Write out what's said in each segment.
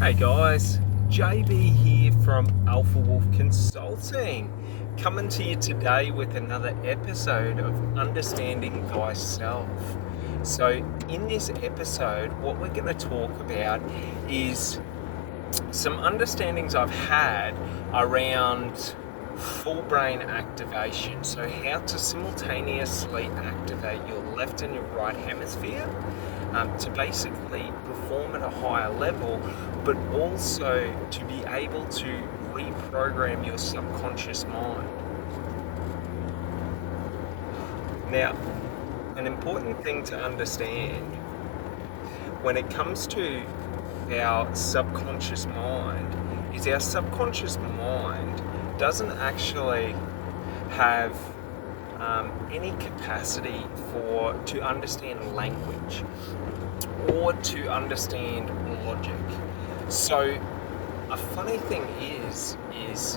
Hey guys, JB here from Alpha Wolf Consulting, coming to you today with another episode of Understanding Thyself. So, in this episode, what we're going to talk about is some understandings I've had around full brain activation. So, how to simultaneously activate your left and your right hemisphere to basically perform at a higher level, but also to be able to reprogram your subconscious mind. Now, an important thing to understand when it comes to our subconscious mind is our subconscious mind doesn't actually have any capacity to understand language or to understand logic. So a funny thing is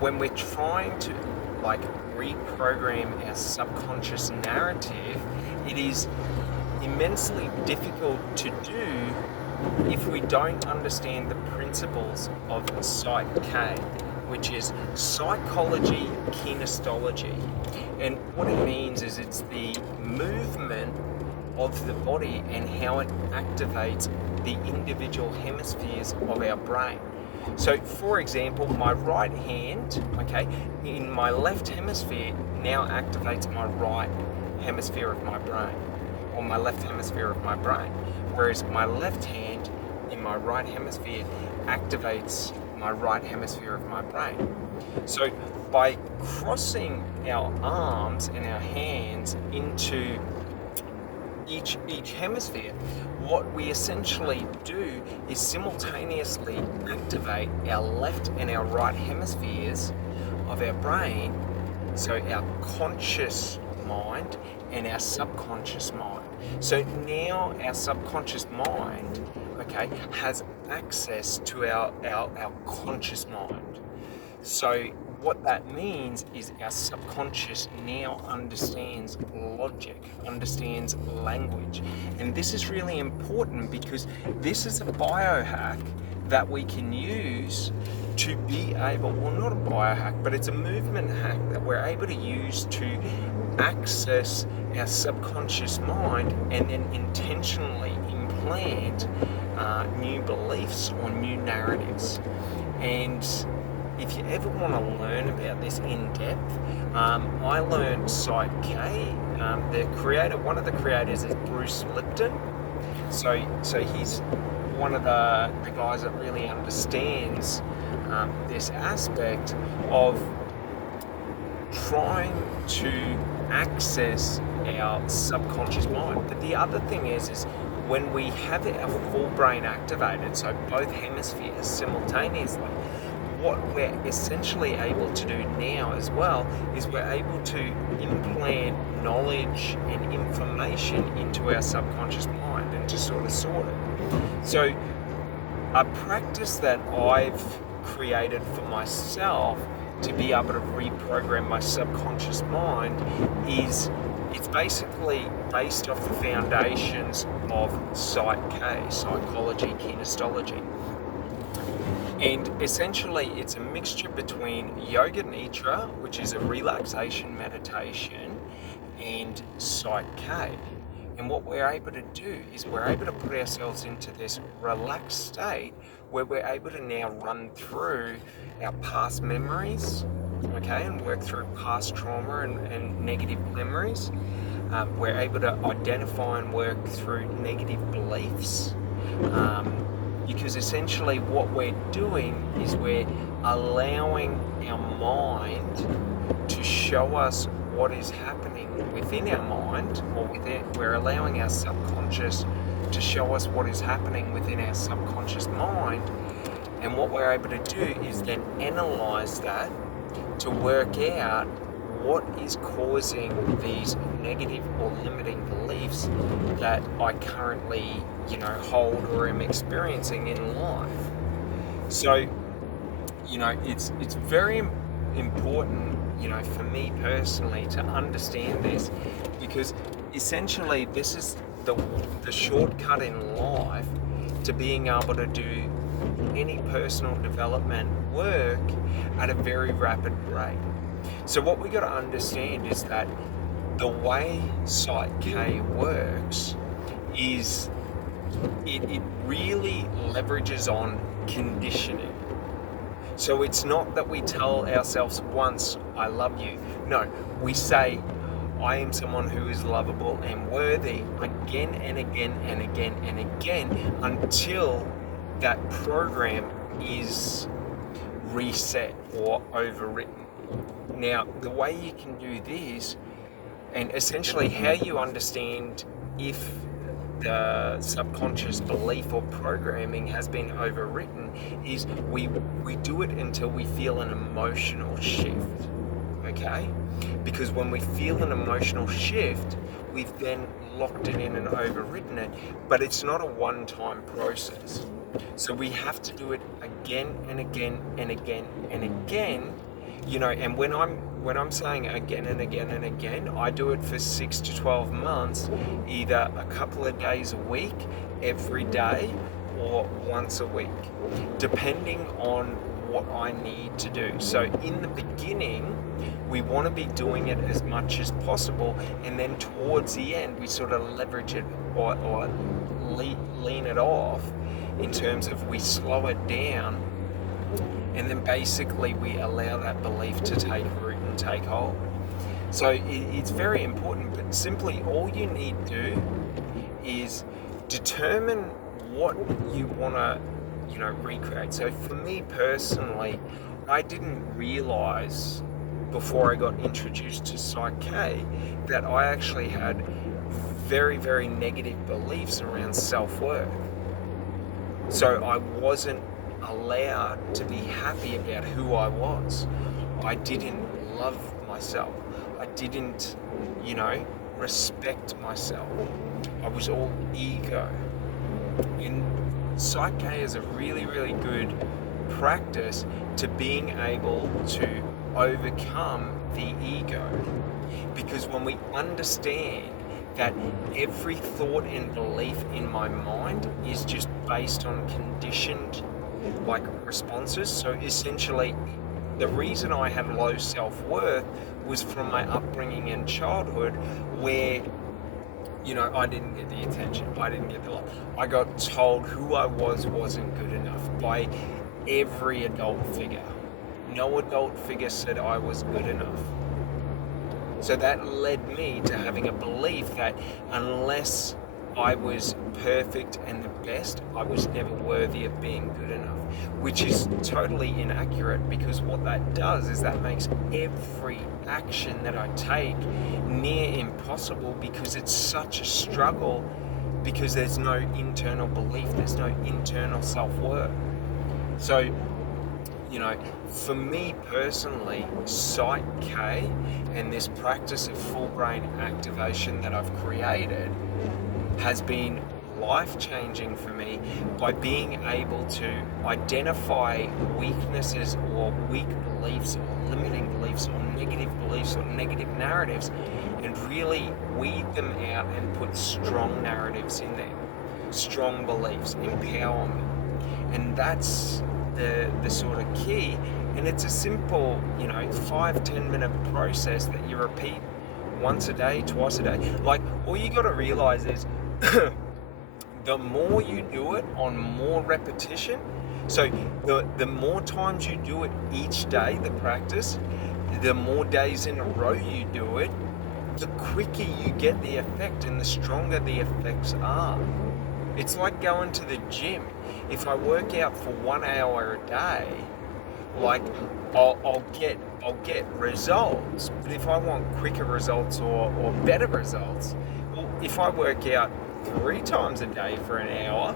when we're trying to reprogram our subconscious narrative, it is immensely difficult to do if we don't understand the principles of Psych-k, which is psychology kinesiology. And what it means is it's the movement of the body and how it activates the individual hemispheres of our brain. So, for example, my right hand, in my left hemisphere now activates my right hemisphere of my brain, or my left hemisphere of my brain, whereas my left hand in my right hemisphere activates my right hemisphere of my brain. So by crossing our arms and our hands into each hemisphere, what we essentially do is simultaneously activate our left and our right hemispheres of our brain, so our conscious mind and our subconscious mind. So now our subconscious mind, has access to our conscious mind. So what that means is our subconscious now understands logic, understands language. And this is really important because this is a biohack that we can use to be able, well, not a biohack, but it's a movement hack that we're able to use to access our subconscious mind and then intentionally implant new beliefs or new narratives. And if you ever want to learn about this in depth, I learned Psych-k. One of the creators is Bruce Lipton. So he's one of the guys that really understands this aspect of trying to access our subconscious mind. But the other thing is when we have our full brain activated, so both hemispheres simultaneously, what we're essentially able to do now as well is we're able to implant knowledge and information into our subconscious mind and to sort it. So a practice that I've created for myself to be able to reprogram my subconscious mind is it's basically based off the foundations of Psych-k, psychology kinesiology. And essentially it's a mixture between yoga nidra, which is a relaxation meditation, and Psych-k. And what we're able to do is we're able to put ourselves into this relaxed state where we're able to now run through our past memories, and work through past trauma and negative memories. We're able to identify and work through negative beliefs. Because essentially what we're doing is we're allowing our mind to show us what is happening within our mind, we're allowing our subconscious to show us what is happening within our subconscious mind. And what we're able to do is then analyze that to work out what is causing these negative or limiting beliefs that I currently, hold or am experiencing in life. So, it's very important, for me personally to understand this, because essentially this is the shortcut in life to being able to do any personal development work at a very rapid rate. So what we got to understand is that the way Psych-k works is it really leverages on conditioning. So it's not that we tell ourselves once, I love you. No, we say, I am someone who is lovable and worthy again and again and again and again until that program is reset or overwritten. Now, the way you can do this, and essentially how you understand if the subconscious belief or programming has been overwritten, is we do it until we feel an emotional shift. Okay? Because when we feel an emotional shift, we've then locked it in and overwritten it, but it's not a one-time process. So we have to do it again and again and again and again, and when I'm saying again and again and again, I do it for 6 to 12 months, either a couple of days a week, every day, or once a week, depending on what I need to do. So in the beginning, we want to be doing it as much as possible, and then towards the end, we sort of leverage it or lean it off in terms of we slow it down, and then basically we allow that belief to take root and take hold. So it's very important, but simply all you need to do is determine what you want to recreate. So for me personally, I didn't realize before I got introduced to Psych-k that I actually had very, very negative beliefs around self-worth. So I wasn't allowed to be happy about who I was. I didn't love myself. I didn't, respect myself. I was all ego. And Psych-k is a really, really good practice to being able to overcome the ego. Because when we understand that every thought and belief in my mind is just based on conditioned responses. So essentially, the reason I had low self-worth was from my upbringing in childhood where, I didn't get the attention, I didn't get the love. I got told who I wasn't good enough by every adult figure. No adult figure said I was good enough. So that led me to having a belief that unless I was perfect and the best, I was never worthy of being good enough, which is totally inaccurate, because what that does is that makes every action that I take near impossible, because it's such a struggle, because there's no internal belief, there's no internal self-worth. So, for me personally, Psych-k and this practice of full brain activation that I've created has been life-changing for me by being able to identify weaknesses or weak beliefs or limiting beliefs or negative narratives, and really weed them out and put strong narratives in there, strong beliefs, empowerment. And that's the sort of key. And it's a simple 5-10 minute process that you repeat once a day, twice a day. All you got to realize is the more you do it on more repetition, so the more times you do it each day, the practice, the more days in a row you do it, the quicker you get the effect and the stronger the effects are. It's like going to the gym. If I work out for 1 hour a day, I'll get results. But if I want quicker results or better results, well, if I work out 3 times a day for an hour,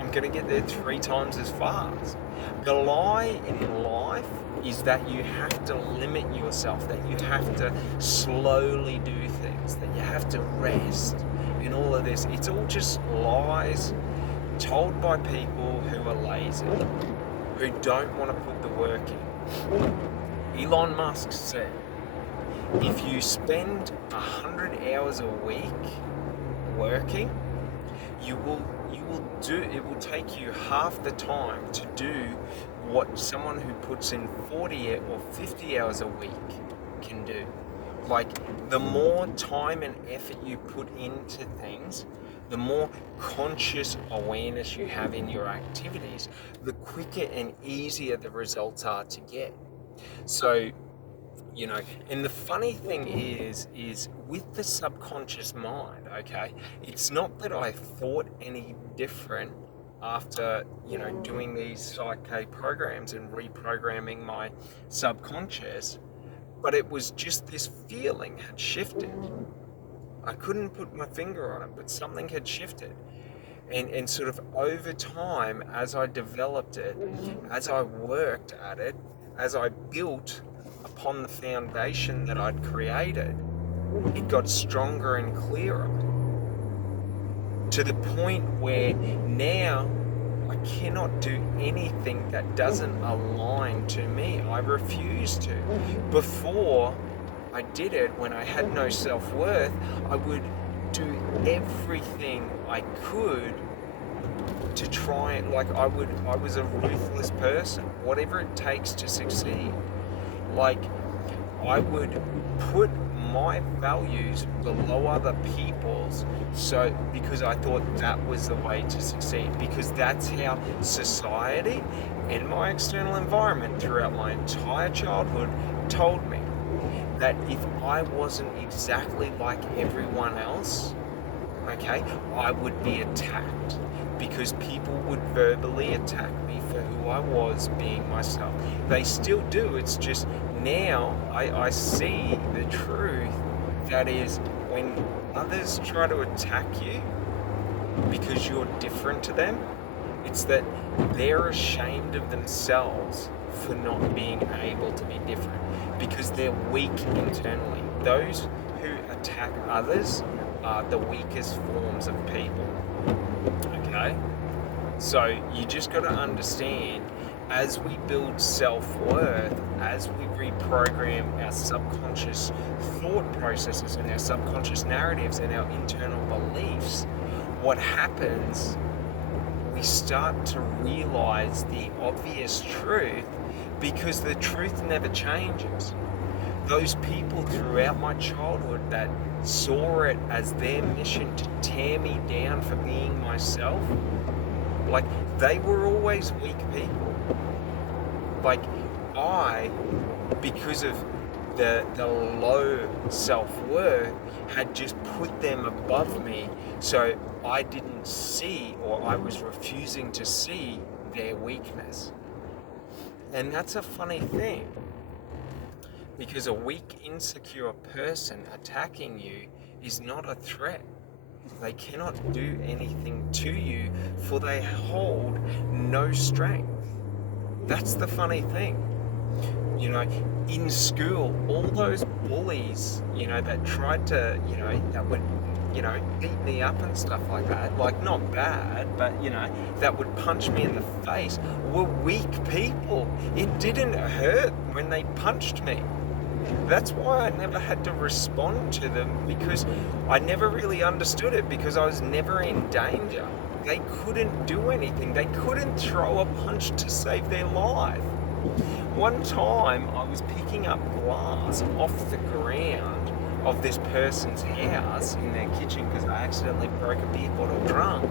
I'm going to get there 3 times as fast. The lie in life is that you have to limit yourself, that you have to slowly do things, that you have to rest, and all of this. It's all just lies told by people who are lazy, who don't want to put the work in. Elon Musk said, if you spend 100 hours a week working, you will it will take you half the time to do what someone who puts in 40 or 50 hours a week can do. Like, the more time and effort you put into things, the more conscious awareness you have in your activities, the quicker and easier the results are to get. So, and the funny thing is with the subconscious mind, okay, it's not that I thought any different after, doing these Psych-k programs and reprogramming my subconscious, but it was just this feeling had shifted. I couldn't put my finger on it, but something had shifted. And sort of over time, as I developed it, as I worked at it, as I built upon the foundation that I'd created, it got stronger and clearer, to the point where now I cannot do anything that doesn't align to me. I refuse to. Before I did it, when I had no self-worth, I would do everything I could to try and, I was a ruthless person, whatever it takes to succeed. Like, I would put my values below other people's, because I thought that was the way to succeed, because that's how society and my external environment throughout my entire childhood told me that if I wasn't exactly like everyone else, okay, I would be attacked, because people would verbally attack me for who I was, being myself. They still do. It's just now I see the truth, that is, when others try to attack you because you're different to them, it's that they're ashamed of themselves for not being able to be different, because they're weak internally. Those who attack others are the weakest forms of people. Okay? So you just got to understand, as we build self-worth, as we reprogram our subconscious thought processes and our subconscious narratives and our internal beliefs, what happens, we start to realize the obvious truth, because the truth never changes. Those people throughout my childhood that saw it as their mission to tear me down for being myself, they were always weak people. Because of the low self-worth, had just put them above me, so I didn't see, or I was refusing to see, their weakness. And that's a funny thing, because a weak, insecure person attacking you is not a threat. They cannot do anything to you, for they hold no strength. That's the funny thing. In school, all those bullies, that tried to, that would, beat me up and stuff like that, not bad, but, that would punch me in the face, were weak people. It didn't hurt when they punched me. That's why I never had to respond to them, because I never really understood it, because I was never in danger. They couldn't do anything. They couldn't throw a punch to save their life. One time I was picking up glass off the ground of this person's house in their kitchen, because I accidentally broke a beer bottle drunk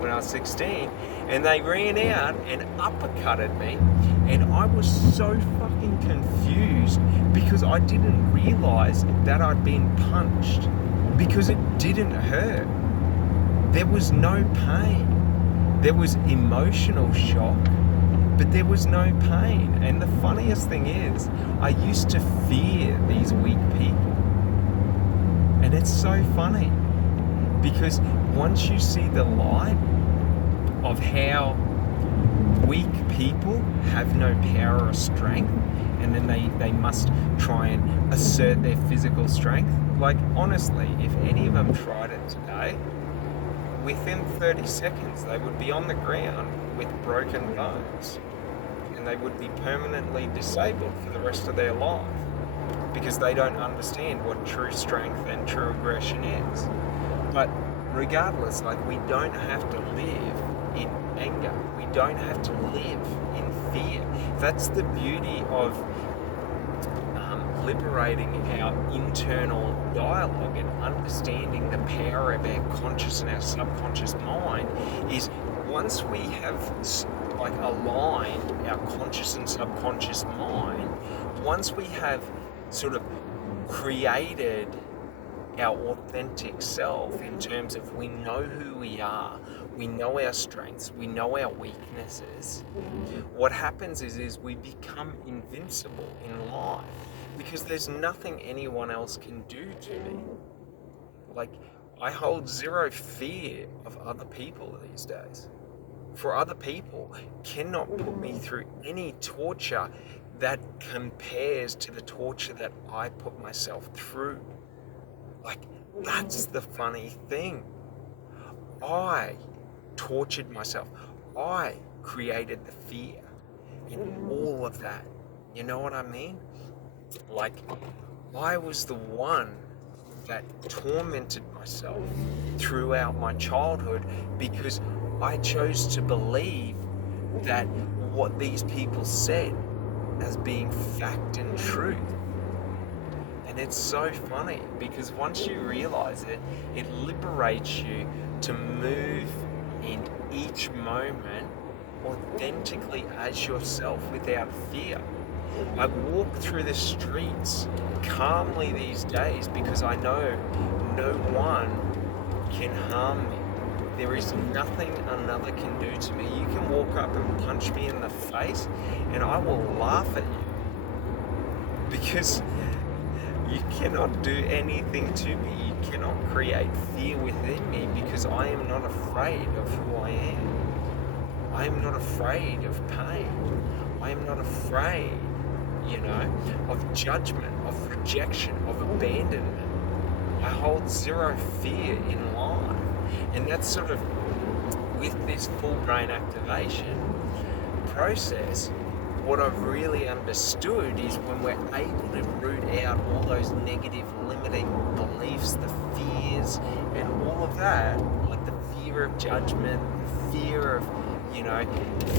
when I was 16, and they ran out and uppercutted me, and I was so fucking confused, because I didn't realize that I'd been punched, because it didn't hurt. There was no pain. There was emotional shock, but there was no pain. And the funniest thing is, I used to fear these weak people. And it's so funny, because once you see the light of how weak people have no power or strength, and then they must try and assert their physical strength, honestly, if any of them tried it today, within 30 seconds they would be on the ground with broken bones, and they would be permanently disabled for the rest of their life, because they don't understand what true strength and true aggression is. But regardless, like, we don't have to live in anger. We don't have to live in fear. That's the beauty of liberating our internal dialogue and understanding the power of our conscious and our subconscious mind. Is once we have like aligned our conscious and subconscious mind, once we have sort of created our authentic self, in terms of we know who we are, we know our strengths, we know our weaknesses, what happens is we become invincible in life, because there's nothing anyone else can do to me. Like, I hold zero fear of other people these days. For other people cannot put me through any torture that compares to the torture that I put myself through. Like, that's the funny thing. I tortured myself. I created the fear in all of that. You know what I mean? Like, I was the one that tormented myself throughout my childhood, because I chose to believe that what these people said as being fact and truth. And it's so funny, because once you realize it, it liberates you to move in each moment authentically as yourself without fear. I walk through the streets calmly these days because I know no one can harm me. There is nothing another can do to me. You can walk up and punch me in the face and I will laugh at you, because you cannot do anything to me. You cannot create fear within me, because I am not afraid of who I am. I am not afraid of pain. I am not afraid, of judgment, of rejection, of abandonment. I hold zero fear in life. And that's sort of, with this full brain activation process, what I've really understood is when we're able to root out all those negative limiting beliefs, the fears and all of that, like the fear of judgment, the fear of,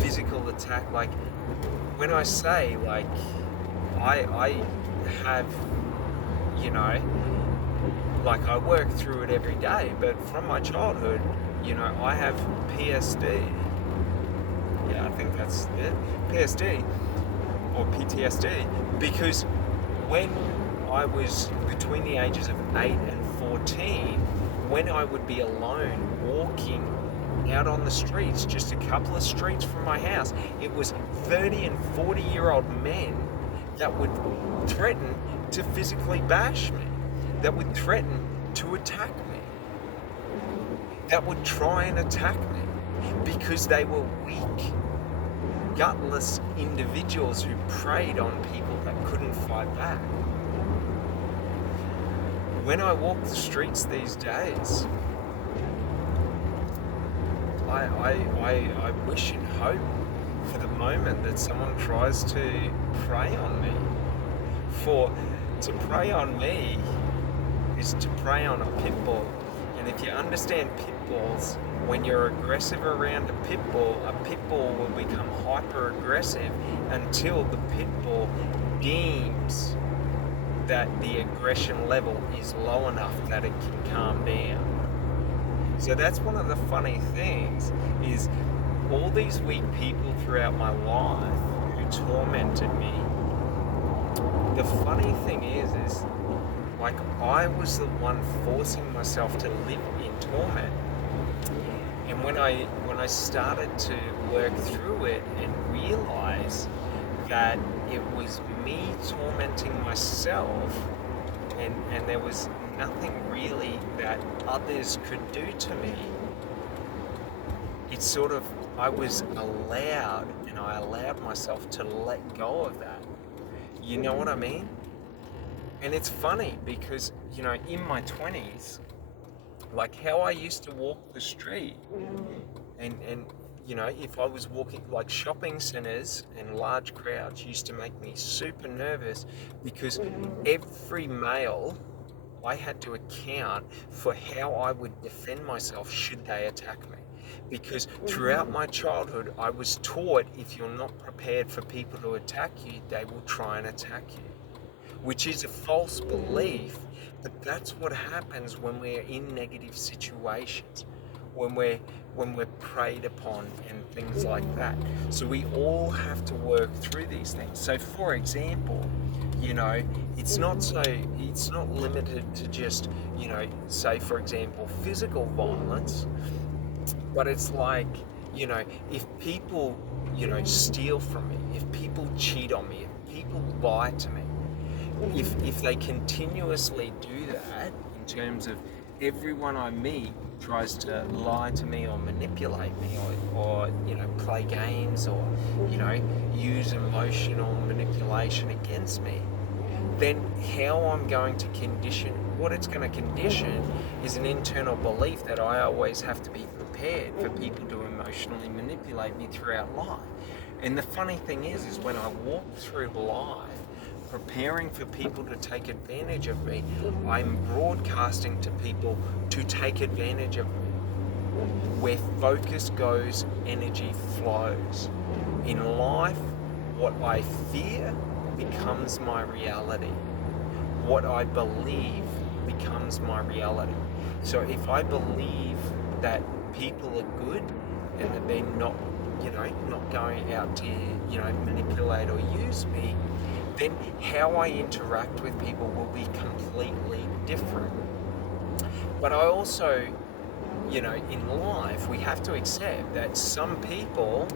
physical attack. Like, when I say, like, I have, like, I work through it every day, but from my childhood, I have PSD. Yeah, I think that's it. PSD or PTSD, because when I was between the ages of 8 and 14, when I would be alone walking out on the streets, just a couple of streets from my house, it was 30 and 40-year-old men that would threaten to physically bash me, that would threaten to attack me, that would try and attack me, because they were weak, gutless individuals who preyed on people that couldn't fight back. When I walk the streets these days, I wish and hope for the moment that someone tries to prey on me. For to prey on me is to prey on a pit bull. And if you understand pit bulls, when you're aggressive around a pit bull will become hyper aggressive until the pit bull deems that the aggression level is low enough that it can calm down. So that's one of the funny things, is all these weak people throughout my life who tormented me. The funny thing is like, I was the one forcing myself to live in torment. And when I started to work through it and realize that it was me tormenting myself, and there was nothing really that others could do to me, it's sort of, I allowed myself to let go of that. You know what I mean? And it's funny because, in my 20s, like how I used to walk the street, and if I was walking, like, shopping centers and large crowds used to make me super nervous, because every male I had to account for how I would defend myself should they attack me. Because throughout my childhood, I was taught if you're not prepared for people to attack you, they will try and attack you, which is a false belief, but that's what happens when we're in negative situations, when we're preyed upon and things like that. So we all have to work through these things. So for example, you know, it's not limited to just, say for example, physical violence, but it's like, if people, steal from me, if people cheat on me, if people lie to me, if they continuously do that, in terms of everyone I meet tries to lie to me or manipulate me, or play games, or use emotional manipulation against me, then how I'm going to condition, what it's going to condition is an internal belief that I always have to be prepared for people to emotionally manipulate me throughout life. And the funny thing is when I walk through life preparing for people to take advantage of me, I'm broadcasting to people to take advantage of me. Where focus goes, energy flows. In life, what I fear becomes my reality. What I believe becomes my reality. So if I believe that people are good and that they're not, not going out to, manipulate or use me, then how I interact with people will be completely different. But I also, in life, we have to accept that some people,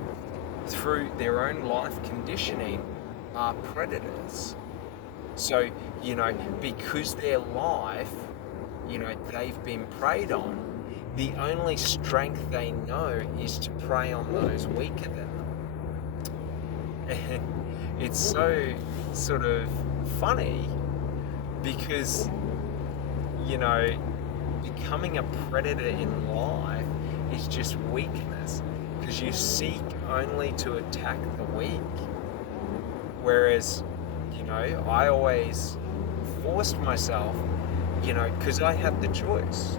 through their own life conditioning, are predators. So, because their life, they've been preyed on, the only strength they know is to prey on those weaker than them. And it's so sort of funny because, becoming a predator in life is just weakness, because you seek only to attack the weak. Whereas, I always forced myself, because I had the choice.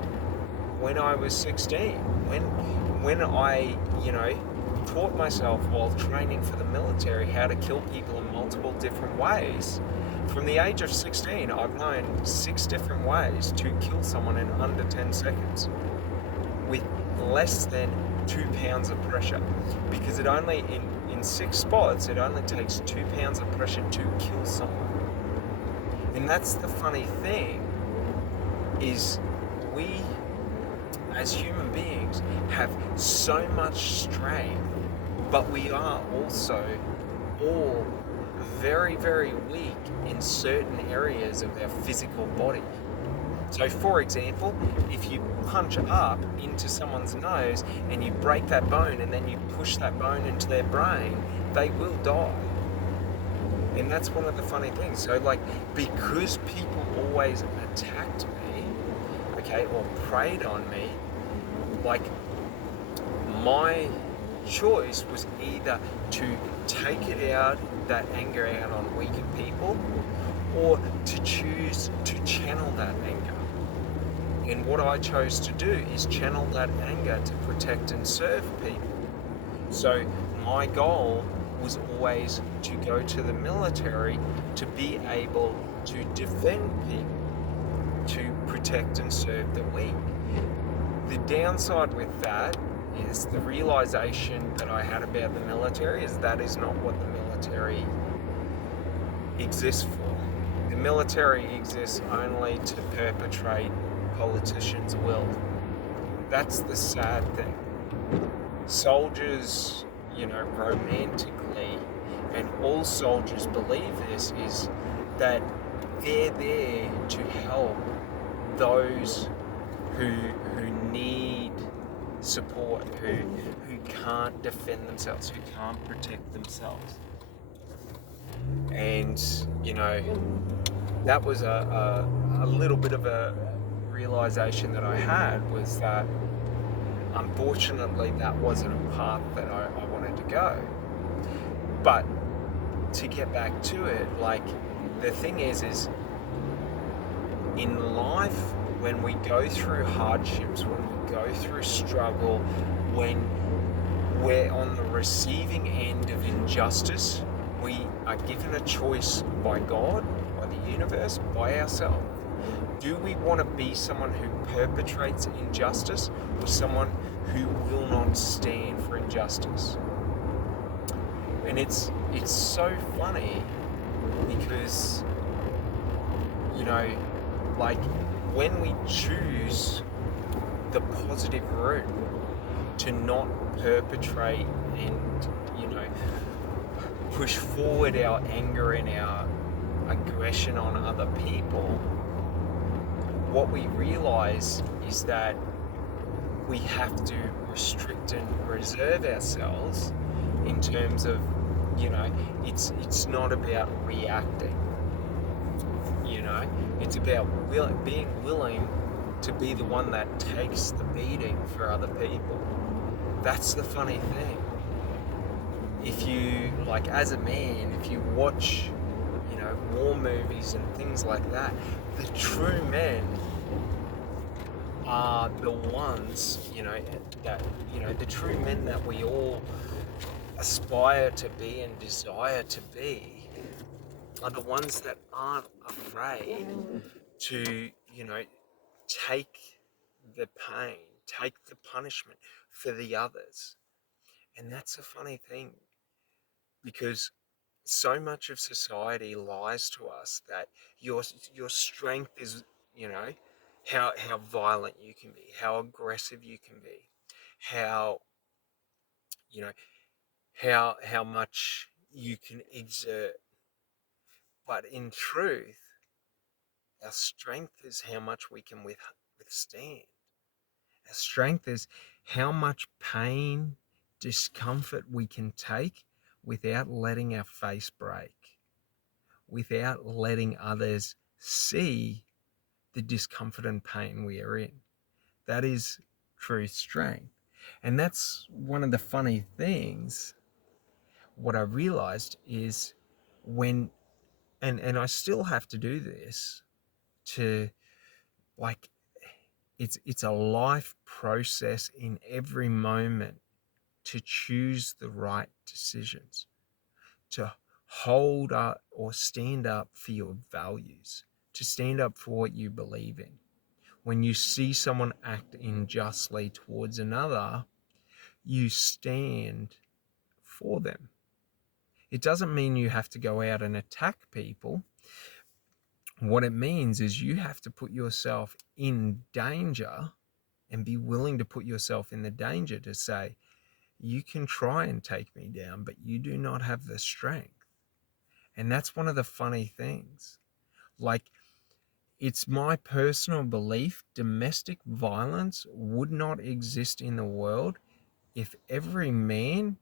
When I was 16, when I, taught myself while training for the military how to kill people in multiple different ways. From the age of 16, I've known 6 different ways to kill someone in under 10 seconds with less than 2 pounds of pressure, because it only, in 6 spots, it only takes 2 pounds of pressure to kill someone. And that's the funny thing, is we as human beings have so much strength, but we are also all very, very weak in certain areas of our physical body. So for example, if you punch up into someone's nose and you break that bone and then you push that bone into their brain, they will die. And that's one of the funny things. So because people always attacked me, or preyed on me, my choice was either to take that anger out on weaker people, or to choose to channel that anger. And what I chose to do is channel that anger to protect and serve people. So my goal was always to go to the military to be able to defend people, to protect and serve the weak. The downside with that is the realization that I had about the military is that is not what the military exists for. The military exists only to perpetrate politicians' will. That's the sad thing. Soldiers, romantically, and all soldiers believe this, is that they're there to help those who need support, who can't defend themselves, who can't protect themselves. And that was a little bit of a realization that I had, was that unfortunately that wasn't a path that I wanted to go. But to get back to it, the thing is in life, when we go through hardships, when we go through struggle, when we're on the receiving end of injustice, we are given a choice by God, by the universe, by ourselves. Do we want to be someone who perpetrates injustice or someone who will not stand for injustice? And it's so funny because, you know, like when we choose the positive route to not perpetrate and, you know, push forward our anger and our aggression on other people, what we realize is that we have to restrict and reserve ourselves in terms of, you know, it's not about reacting, you know, it's about being willing to be the one that takes the beating for other people. That's the funny thing. If you, like, as a man, if you watch, you know, war movies and things like that, the true men are the ones, you know, that, you know, the true men that we all aspire to be and desire to be are the ones that aren't afraid to, you know, take the pain, take the punishment for the others. And that's a funny thing because so much of society lies to us that your strength is, you know, how violent you can be, how aggressive you can be, how, you know, how much you can exert. But in truth, our strength is how much we can withstand. Our strength is how much pain, discomfort we can take without letting our face break, without letting others see the discomfort and pain we are in. That is true strength. And that's one of the funny things. What I realized is when, and I still have to do this to, like, it's a life process in every moment to choose the right decisions, to hold up or stand up for your values, to stand up for what you believe in. When you see someone act unjustly towards another, you stand for them. It doesn't mean you have to go out and attack people. What it means is you have to put yourself in danger and be willing to put yourself in the danger to say, you can try and take me down, but you do not have the strength. And that's one of the funny things. Like, it's my personal belief domestic violence would not exist in the world if every man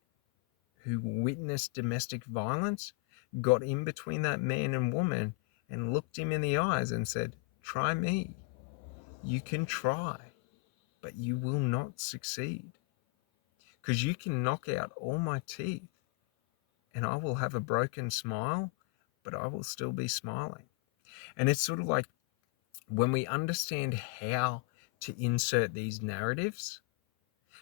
who witnessed domestic violence got in between that man and woman and looked him in the eyes and said, try me. You can try, but you will not succeed. Because you can knock out all my teeth and I will have a broken smile, but I will still be smiling. And it's sort of like when we understand how to insert these narratives,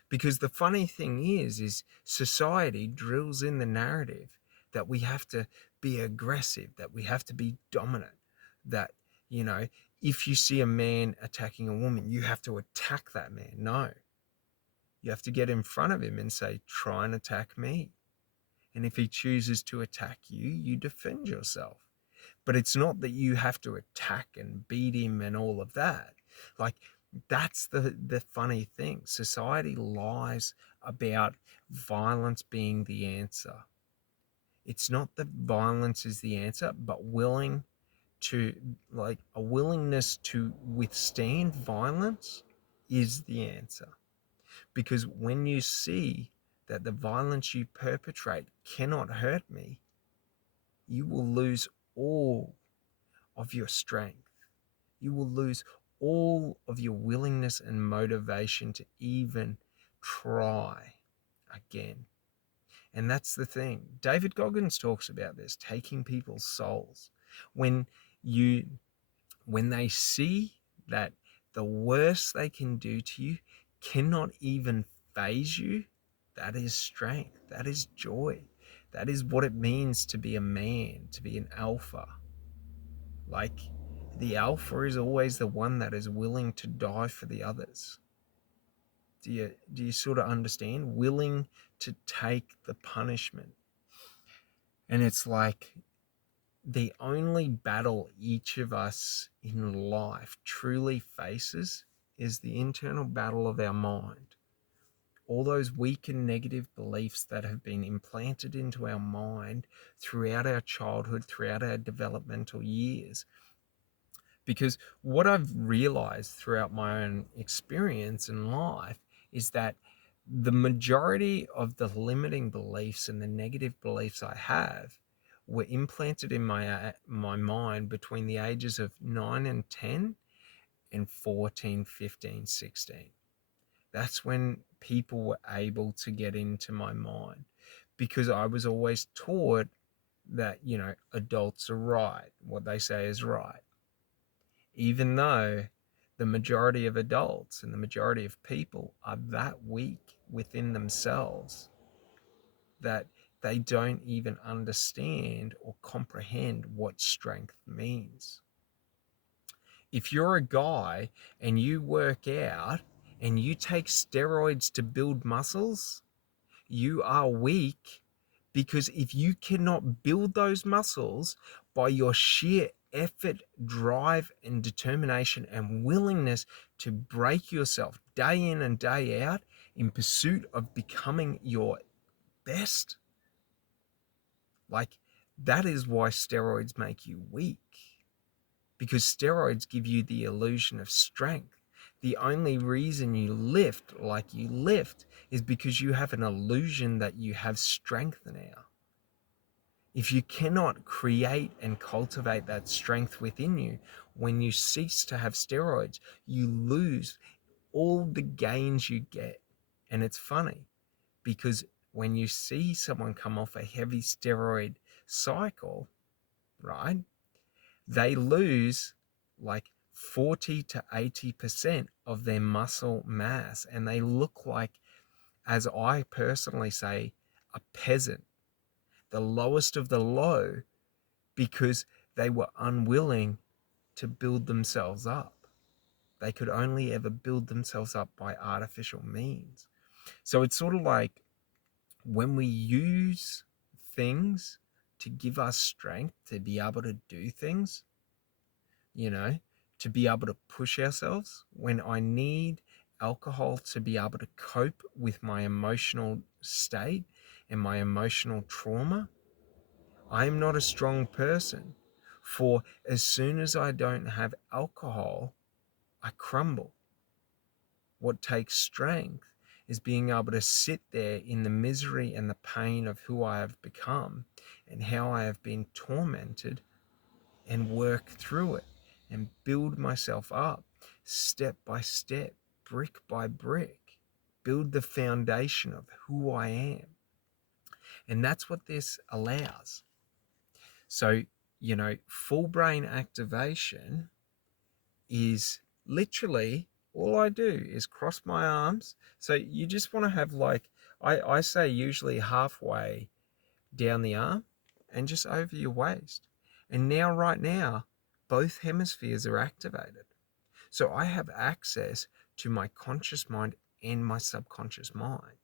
because the funny thing is society drills in the narrative that we have to be aggressive, that we have to be dominant, that, you know, if you see a man attacking a woman, you have to attack that man. No, you have to get in front of him and say, try and attack me. And if he chooses to attack you, you defend yourself. But it's not that you have to attack and beat him and all of that. Like, that's the funny thing. Society lies about violence being the answer. It's not that violence is the answer, but a willingness to withstand violence is the answer. Because when you see that the violence you perpetrate cannot hurt me, you will lose all of your strength. You will lose all of your willingness and motivation to even try again. And that's the thing. David Goggins talks about this, taking people's souls. When you when they see that the worst they can do to you cannot even phase you, that is strength, that is joy, that is what it means to be a man, to be an alpha. Like, the alpha is always the one that is willing to die for the others. Do you sort of understand? Willing to take the punishment. And it's like, the only battle each of us in life truly faces is the internal battle of our mind. All those weak and negative beliefs that have been implanted into our mind throughout our childhood, throughout our developmental years. Because what I've realized throughout my own experience in life is that the majority of the limiting beliefs and the negative beliefs I have were implanted in my mind between the ages of 9 and 10 and 14, 15, 16. That's when people were able to get into my mind, because I was always taught that, adults are right. What they say is right. Even though the majority of adults and the majority of people are that weak within themselves that they don't even understand or comprehend what strength means. If you're a guy and you work out and you take steroids to build muscles, you are weak, because if you cannot build those muscles by your sheer effort, drive, and determination and willingness to break yourself day in and day out in pursuit of becoming your best, like, that is why steroids make you weak, because steroids give you the illusion of strength. The only reason you lift like you lift is because you have an illusion that you have strength now. If you cannot create and cultivate that strength within you, when you cease to have steroids, you lose all the gains you get. And it's funny, because when you see someone come off a heavy steroid cycle, right, they lose like 40 to 80% of their muscle mass, and they look like, as I personally say, a peasant, the lowest of the low, because they were unwilling to build themselves up. They could only ever build themselves up by artificial means. So it's sort of like, when we use things to give us strength to be able to do things, to be able to push ourselves, when I need alcohol to be able to cope with my emotional state and my emotional trauma, I am not a strong person. For as soon as I don't have alcohol, I crumble. What takes strength is being able to sit there in the misery and the pain of who I have become and how I have been tormented, and work through it and build myself up step by step, brick by brick, build the foundation of who I am. And that's what this allows. So, full brain activation is literally, all I do is cross my arms. So you just want to have, like, I say usually halfway down the arm and just over your waist. And now, right now, both hemispheres are activated. So I have access to my conscious mind and my subconscious mind.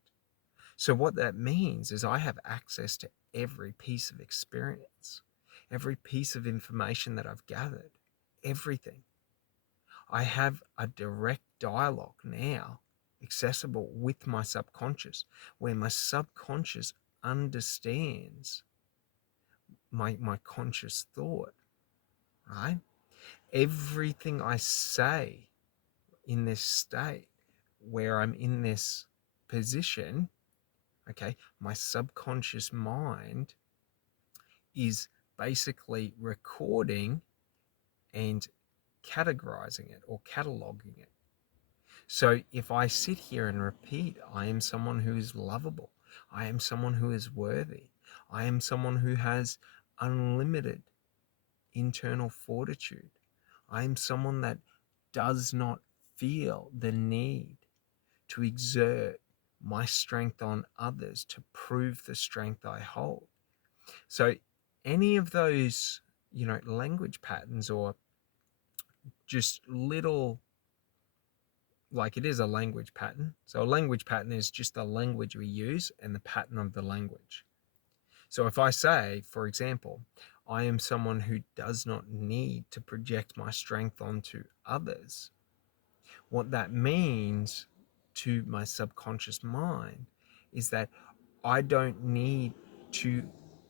So what that means is I have access to every piece of experience, every piece of information that I've gathered, everything. I have a direct dialogue now accessible with my subconscious, where my subconscious understands my conscious thought, right? Everything I say in this state, where I'm in this position, okay, my subconscious mind is basically recording and categorizing it or cataloging it. So if I sit here and repeat, I am someone who is lovable, I am someone who is worthy, I am someone who has unlimited internal fortitude, I'm someone that does not feel the need to exert my strength on others to prove the strength I hold. So any of those, language patterns, or just little, like, it is a language pattern. So a language pattern is just the language we use and the pattern of the language. So if I say, for example, I am someone who does not need to project my strength onto others, what that means to my subconscious mind is that I don't need to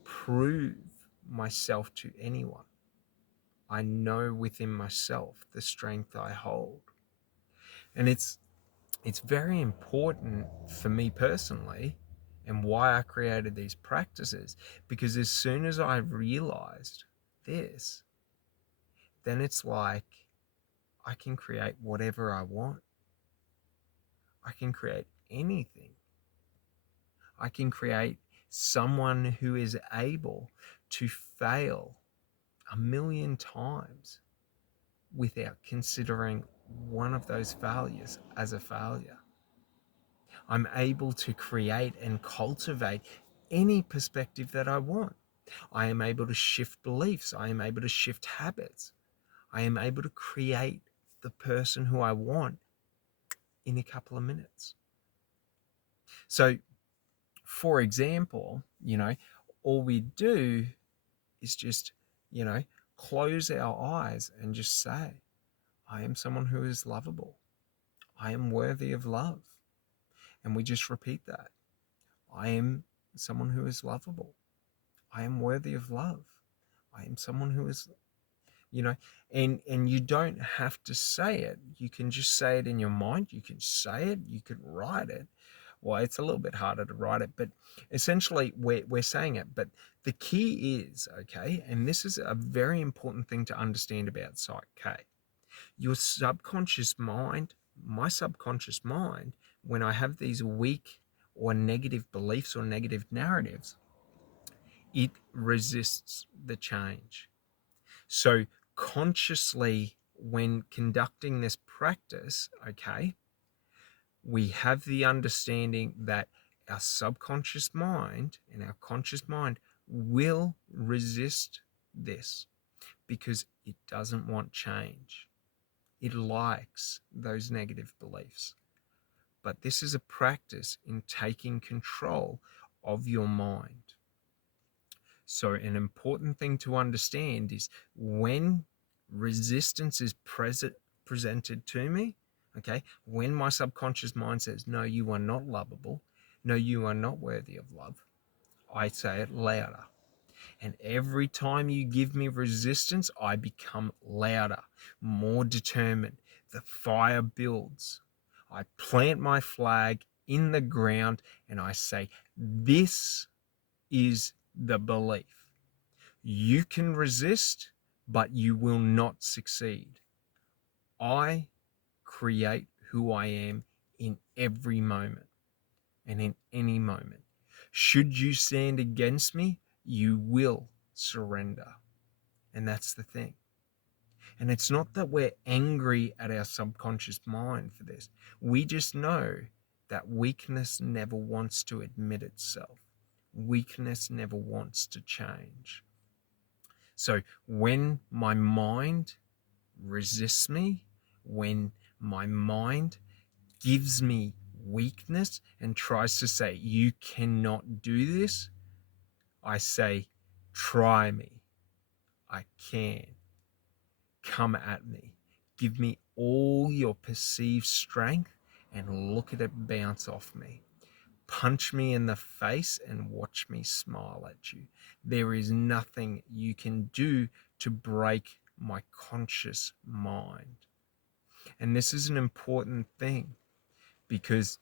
prove myself to anyone. I know within myself the strength I hold. And it's very important for me personally, and why I created these practices, because as soon as I realized this, then it's like I can create whatever I want. I can create anything. I can create someone who is able to fail 1,000,000 times without considering one of those failures as a failure. I'm able to create and cultivate any perspective that I want. I am able to shift beliefs. I am able to shift habits. I am able to create the person who I want in a couple of minutes. So, for example, all we do is just, close our eyes and just say, I am someone who is lovable. I am worthy of love. And we just repeat that. I am someone who is lovable. I am worthy of love. I am someone who is, and you don't have to say it. You can just say it in your mind. You can say it. You can write it. Well, it's a little bit harder to write it, but essentially we're saying it. But the key is, okay, and this is a very important thing to understand about Psych-k. Your subconscious mind, my subconscious mind, when I have these weak or negative beliefs or negative narratives, it resists the change. So consciously, when conducting this practice, okay, we have the understanding that our subconscious mind and our conscious mind will resist this because it doesn't want change. It likes those negative beliefs. But this is a practice in taking control of your mind. So an important thing to understand is when resistance is presented to me, okay, when my subconscious mind says, no, you are not lovable, no, you are not worthy of love, I say it louder. And every time you give me resistance, I become louder, more determined. The fire builds. I plant my flag in the ground and I say, this is the belief. You can resist, but you will not succeed. I create who I am in every moment and in any moment. Should you stand against me, you will surrender. And that's the thing. And it's not that we're angry at our subconscious mind for this. We just know that weakness never wants to admit itself. Weakness never wants to change. So when my mind resists me, when my mind gives me weakness and tries to say, you cannot do this, I say, try me. I can. Come at me. Give me all your perceived strength and look at it bounce off me. Punch me in the face and watch me smile at you. There is nothing you can do to break my conscious mind. And this is an important thing because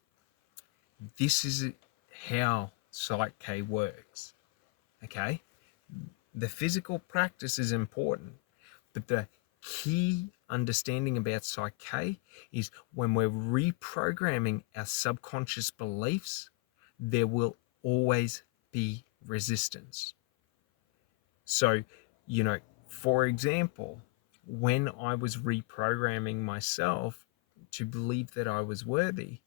this is how Psych-k works. Okay? The physical practice is important, but the key understanding about Psych-k is when we're reprogramming our subconscious beliefs, there will always be resistance. So, for example, when I was reprogramming myself to believe that I was worthy,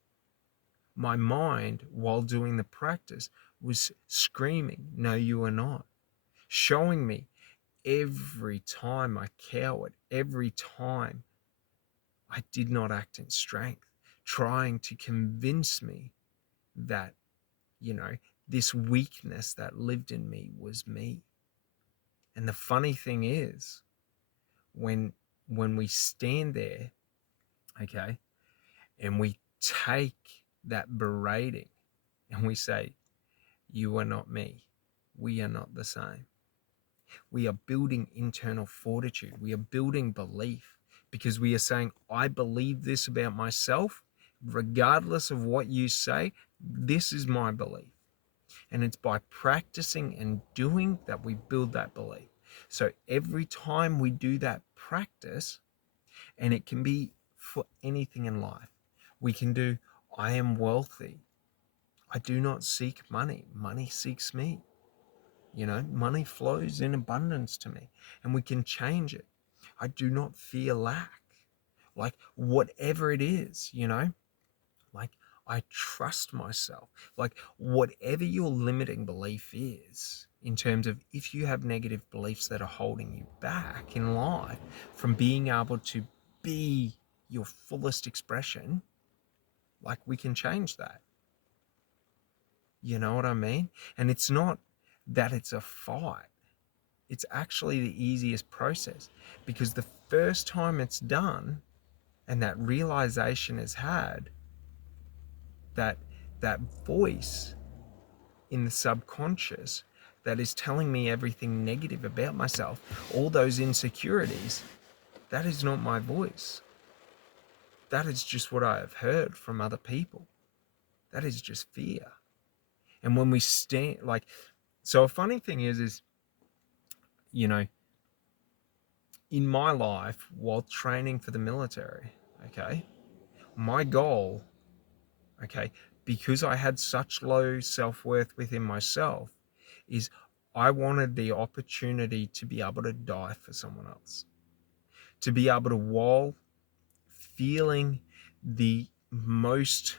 my mind, while doing the practice, was screaming, "No, you are not." Showing me every time I cowered, every time I did not act in strength, trying to convince me that, you know, this weakness that lived in me was me. And the funny thing is, when we stand there, okay, and we take that berating and we say, "You are not me. We are not the same." We are building internal fortitude. We are building belief because we are saying, "I believe this about myself. Regardless of what you say, this is my belief." And it's by practicing and doing that we build that belief. So every time we do that practice, and it can be for anything in life, we can do, "I am wealthy. I do not seek money. Money seeks me." Money flows in abundance to me, and we can change it. "I do not fear lack." Like, whatever it is, like, I trust myself. Like, whatever your limiting belief is, in terms of if you have negative beliefs that are holding you back in life from being able to be your fullest expression, like, we can change that. You know what I mean? And it's not that it's a fight. It's actually the easiest process, because the first time it's done and that realization is had, that voice in the subconscious that is telling me everything negative about myself, all those insecurities, that is not my voice. That is just what I have heard from other people. That is just fear. And when we stand, like, so a funny thing is, you know, in my life while training for the military, okay, my goal, okay, because I had such low self-worth within myself, is I wanted the opportunity to be able to die for someone else, to be able to, while feeling the most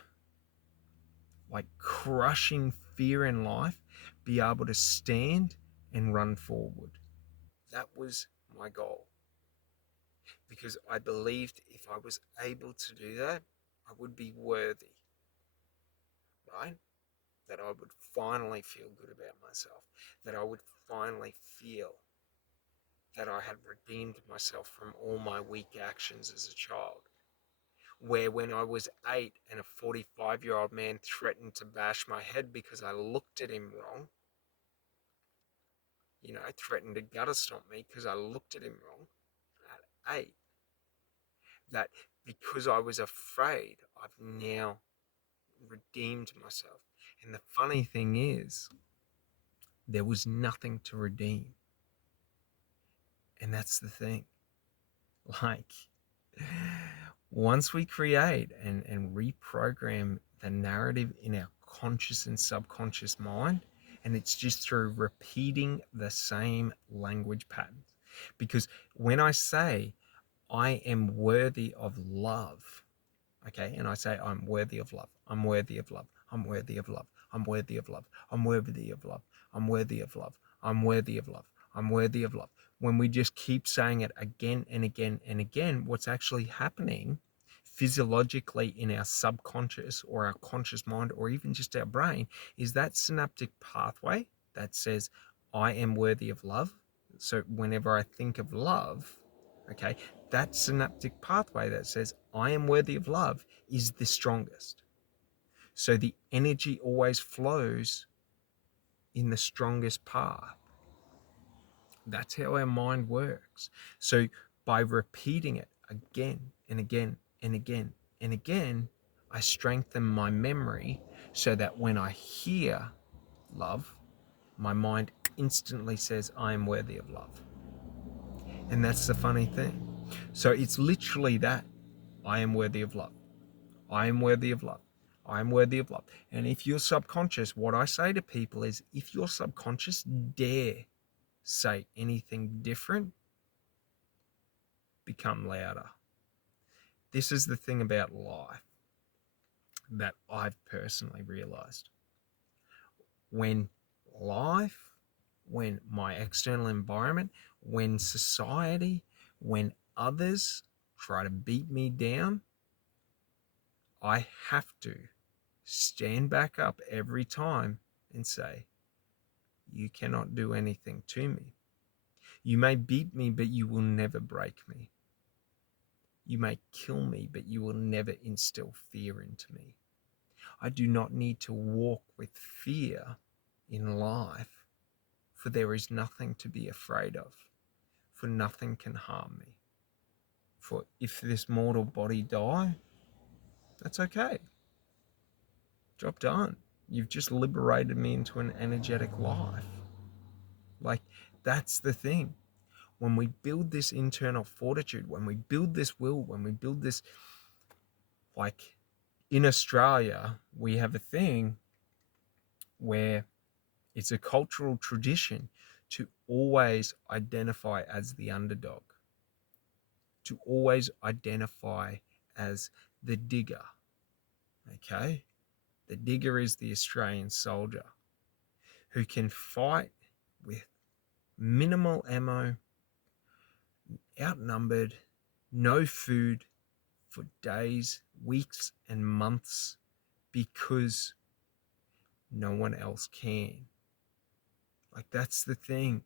like crushing fear in life, be able to stand and run forward. That was my goal, because I believed if I was able to do that, I would be worthy, right? That I would finally feel good about myself, that I would finally feel that I had redeemed myself from all my weak actions as a child. Where when I was 8 and a 45-year-old man threatened to bash my head because I looked at him wrong, threatened to gutter stomp me because I looked at him wrong at 8, that because I was afraid, I've now redeemed myself. And the funny thing is, there was nothing to redeem. And that's the thing. Like, once we create and reprogram the narrative in our conscious and subconscious mind, and it's just through repeating the same language patterns. Because when I say I am worthy of love, okay, and I say I'm worthy of love, I'm worthy of love, I'm worthy of love, I'm worthy of love, I'm worthy of love, I'm worthy of love, I'm worthy of love, I'm worthy of love. When we just keep saying it again and again and again, what's actually happening physiologically in our subconscious or our conscious mind or even just our brain is that synaptic pathway that says I am worthy of love. So whenever I think of love, okay, that synaptic pathway that says I am worthy of love is the strongest. So the energy always flows in the strongest path. That's how our mind works. So by repeating it again and again and again and again, I strengthen my memory so that when I hear love, my mind instantly says I am worthy of love. And that's the funny thing. So it's literally that. I am worthy of love. I am worthy of love. I am worthy of love. And if you're subconscious, what I say to people is, if you're subconscious, dare say anything different, become louder. This is the thing about life that I've personally realized. When life, when my external environment, when society, when others try to beat me down, I have to stand back up every time and say, you cannot do anything to me. You may beat me, but you will never break me. You may kill me, but you will never instill fear into me. I do not need to walk with fear in life, for there is nothing to be afraid of, for nothing can harm me. For if this mortal body die, that's okay. Job done. You've just liberated me into an energetic life. Like, that's the thing. When we build this internal fortitude, when we build this will, when we build this, like in Australia, we have a thing where it's a cultural tradition to always identify as the underdog, to always identify as the digger. Okay? The digger is the Australian soldier who can fight with minimal ammo, outnumbered, no food for days, weeks, and months because no one else can. Like, that's the thing.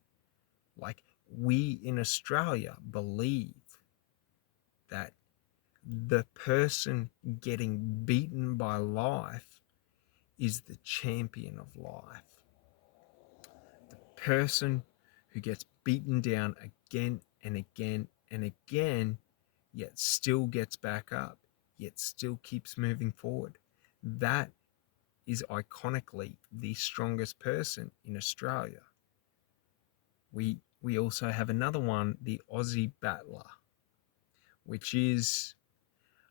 Like, we in Australia believe that the person getting beaten by life is the champion of life. The person who gets beaten down again and again and again, yet still gets back up, yet still keeps moving forward. That is iconically the strongest person in Australia. We also have another one, the Aussie Battler, which is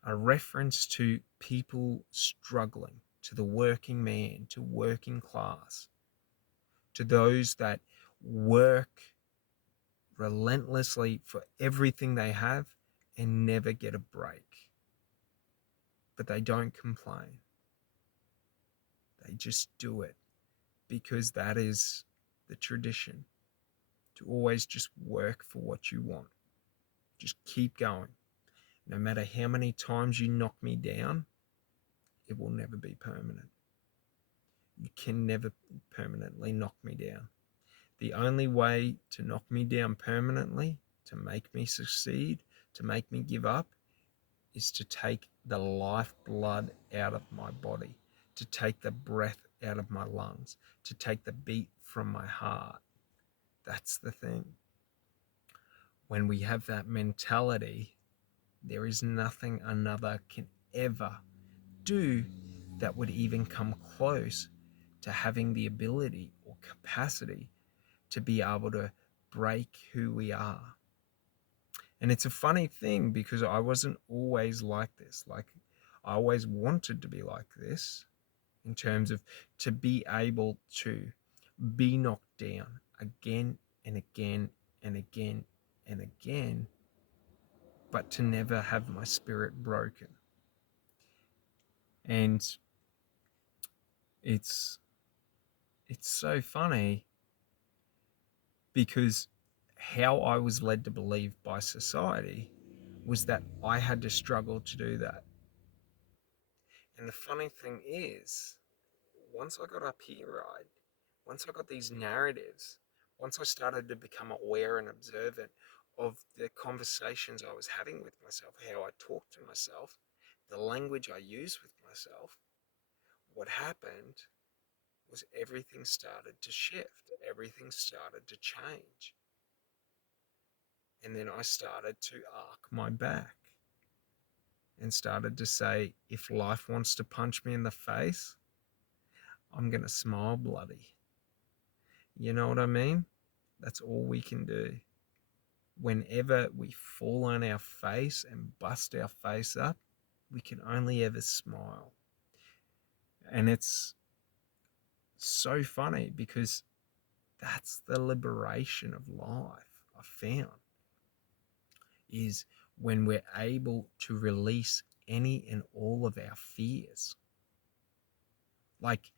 a reference to people struggling, to the working man, to working class, to those that work relentlessly for everything they have and never get a break. But they don't complain. They just do it because that is the tradition, to always just work for what you want. Just keep going. No matter how many times you knock me down, it will never be permanent. You can never permanently knock me down. The only way to knock me down permanently, to make me succeed, to make me give up, is to take the lifeblood out of my body, to take the breath out of my lungs, to take the beat from my heart. That's the thing. When we have that mentality, there is nothing another can ever do that would even come close to having the ability or capacity to be able to break who we are. And it's a funny thing because I wasn't always like this. Like, I always wanted to be like this in terms of to be able to be knocked down again and again and again and again, but to never have my spirit broken. And it's so funny because how I was led to believe by society was that I had to struggle to do that. And the funny thing is, once I got up here, right, once I got these narratives, once I started to become aware and observant of the conversations I was having with myself, how I talk to myself, the language I use with myself, what happened was everything started to shift. Everything started to change. And then I started to arc my back and started to say, if life wants to punch me in the face, I'm going to smile bloody. You know what I mean? That's all we can do. Whenever we fall on our face and bust our face up, we can only ever smile. And it's so funny because that's the liberation of life I found, is when we're able to release any and all of our fears. Like,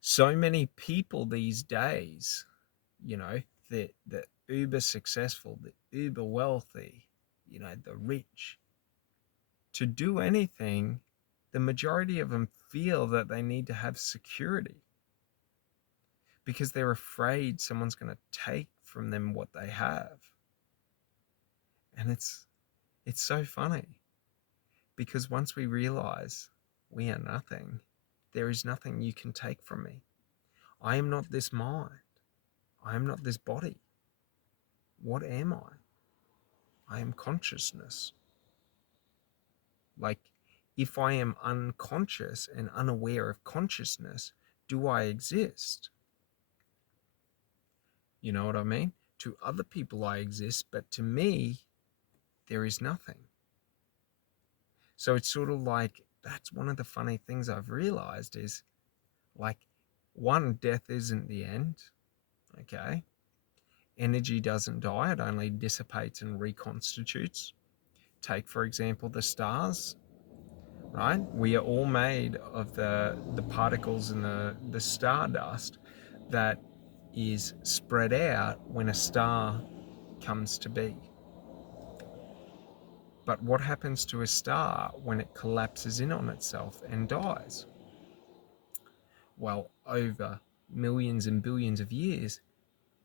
so many people these days, you know, the uber successful, the uber wealthy, you know, the rich, to do anything, the majority of them feel that they need to have security because they're afraid someone's going to take from them what they have. And it's so funny because once we realize we are nothing, there is nothing you can take from me. I am not this mind. I am not this body. What am I? I am consciousness. Like, if I am unconscious and unaware of consciousness, do I exist? You know what I mean? To other people, I exist, but to me, there is nothing. So it's sort of like, that's one of the funny things I've realized is, like, one, death isn't the end, okay? Energy doesn't die, it only dissipates and reconstitutes. Take, for example, the stars, right? We are all made of the particles in the stardust that is spread out when a star comes to be. But what happens to a star when it collapses in on itself and dies? Well, over millions and billions of years,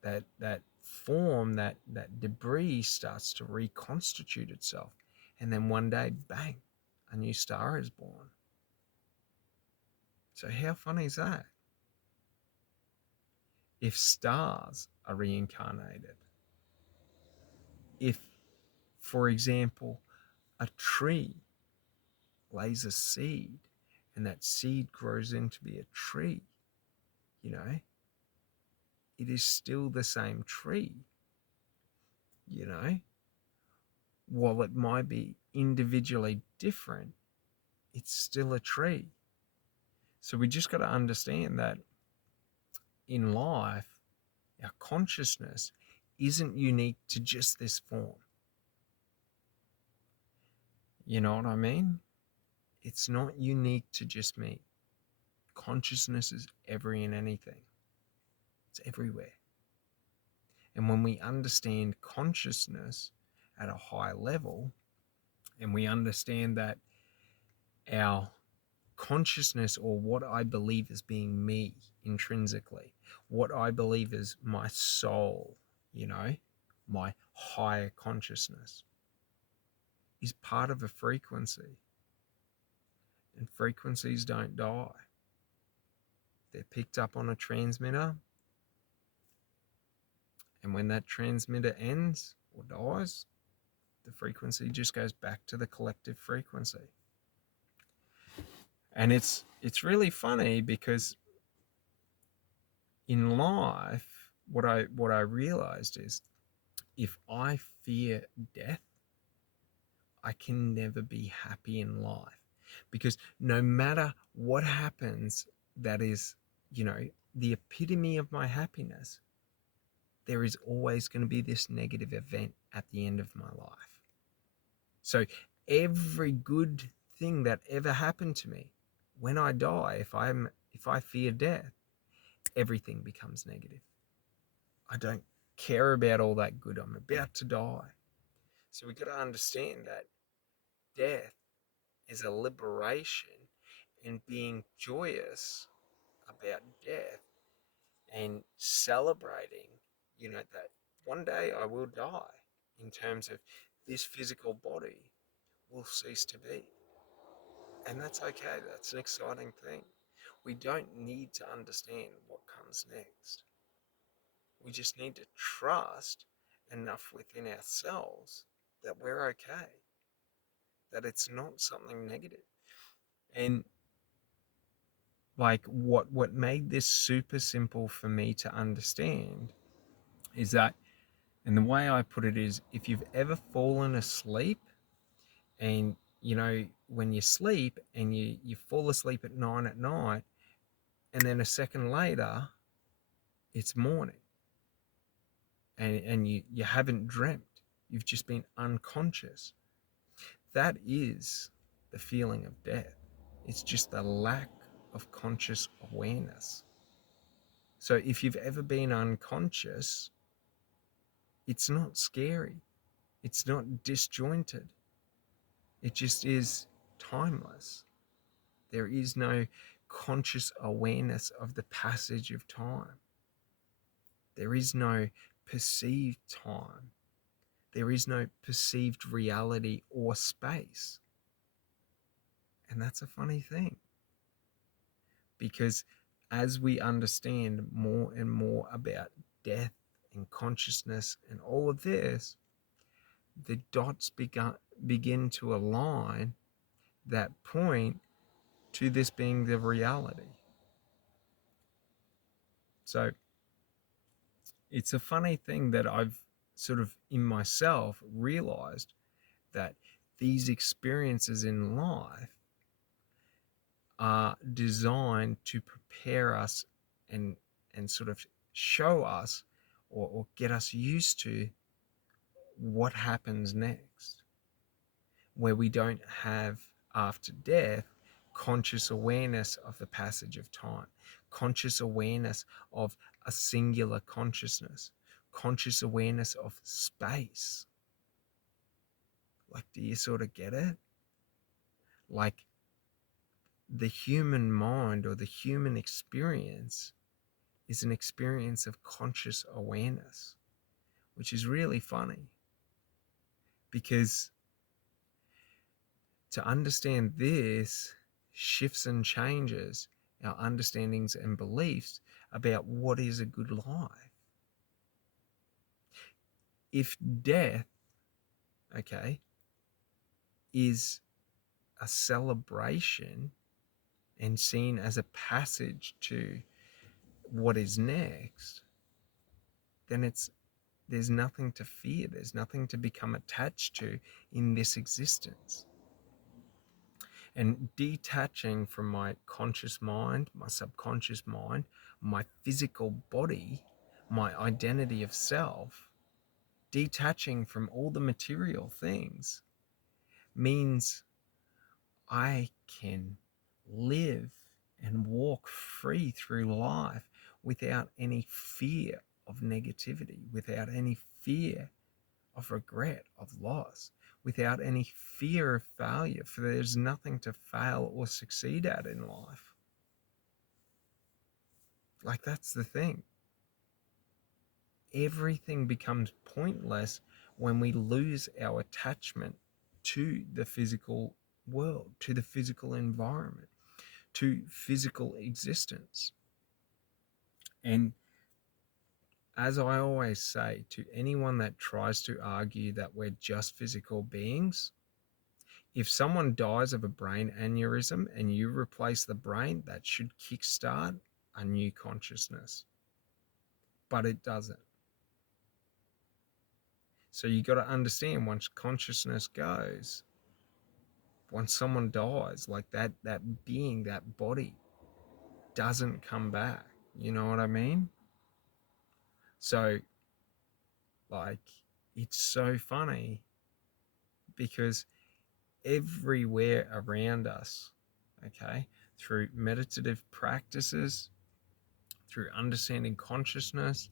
that form, that debris starts to reconstitute itself. And then one day, bang, a new star is born. So how funny is that? If stars are reincarnated, if, for example, a tree lays a seed and that seed grows into be a tree, you know, it is still the same tree, you know. While it might be individually different, it's still a tree. So we just got to understand that in life, our consciousness isn't unique to just this form. You know what I mean? It's not unique to just me. Consciousness is every and anything. It's everywhere. And when we understand consciousness at a high level, and we understand that our consciousness, or what I believe as being me intrinsically, what I believe is my soul, you know, my higher consciousness, is part of a frequency. And frequencies don't die. They're picked up on a transmitter. And when that transmitter ends or dies, the frequency just goes back to the collective frequency. And it's really funny because in life, what I realized is, if I fear death, I can never be happy in life, because no matter what happens, that is, you know, the epitome of my happiness, there is always going to be this negative event at the end of my life. So every good thing that ever happened to me, when I die, if I fear death, everything becomes negative. I don't care about all that good. I'm about to die. So we've got to understand that death is a liberation, and being joyous about death and celebrating, you know, that one day I will die, in terms of this physical body will cease to be. And that's okay. That's an exciting thing. We don't need to understand what comes next. We just need to trust enough within ourselves that we're okay, that it's not something negative. And like, what made this super simple for me to understand is that, and the way I put it is, if you've ever fallen asleep, and you know, when you sleep and you fall asleep at 9 at night, and then a second later it's morning, and you haven't dreamt, You've just been unconscious. That is the feeling of death. It's just the lack of conscious awareness. So if you've ever been unconscious, it's not scary. It's not disjointed. It just is timeless. There is no conscious awareness of the passage of time. There is no perceived time. There is no perceived reality or space. And that's a funny thing, because as we understand more and more about death and consciousness and all of this, the dots begin to align that point to this being the reality. So it's a funny thing that I've sort of in myself realized that these experiences in life are designed to prepare us and sort of show us or get us used to what happens next, where we don't have after death conscious awareness of the passage of time, conscious awareness of a singular consciousness, conscious awareness of space. Like, do you sort of get it? Like, the human mind or the human experience is an experience of conscious awareness, which is really funny, because to understand this shifts and changes our understandings and beliefs about what is a good life. If death, okay, is a celebration and seen as a passage to what is next, then there's nothing to fear. There's nothing to become attached to in this existence. And detaching from my conscious mind, my subconscious mind, my physical body, my identity of self, detaching from all the material things means I can live and walk free through life without any fear of negativity, without any fear of regret, of loss, without any fear of failure, for there's nothing to fail or succeed at in life. Like, that's the thing. Everything becomes pointless when we lose our attachment to the physical world, to the physical environment, to physical existence. And as I always say to anyone that tries to argue that we're just physical beings, if someone dies of a brain aneurysm and you replace the brain, that should kickstart a new consciousness. But it doesn't. So you got to understand, once consciousness goes, once someone dies, like that being, that body doesn't come back. You know what I mean? So, like, it's so funny because everywhere around us, okay, through meditative practices, through understanding consciousness,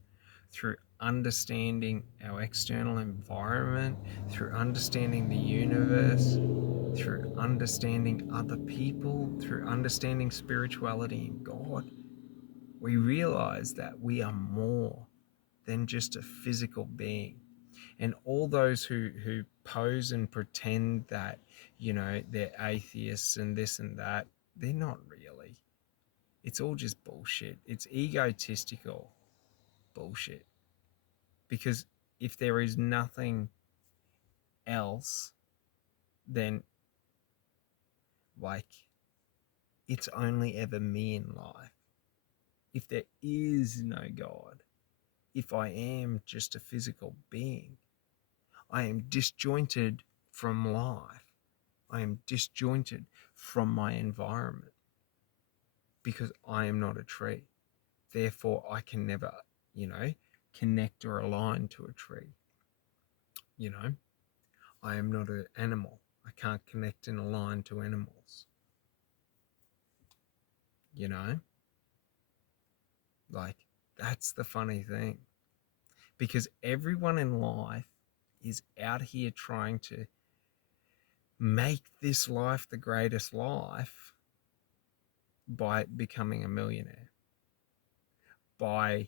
through understanding our external environment, through understanding the universe, through understanding other people, through understanding spirituality and God, we realize that we are more than just a physical being. And all those who pose and pretend that, you know, they're atheists and this and that, they're not really. It's all just bullshit. It's egotistical bullshit. Because if there is nothing else, then, like, it's only ever me in life. If there is no God, if I am just a physical being, I am disjointed from life. I am disjointed from my environment because I am not a tree. Therefore, I can never, you know, connect or align to a tree. You know, I am not an animal. I can't connect in a line to animals. You know, like that's the funny thing. Because everyone in life is out here trying to make this life the greatest life by becoming a millionaire, by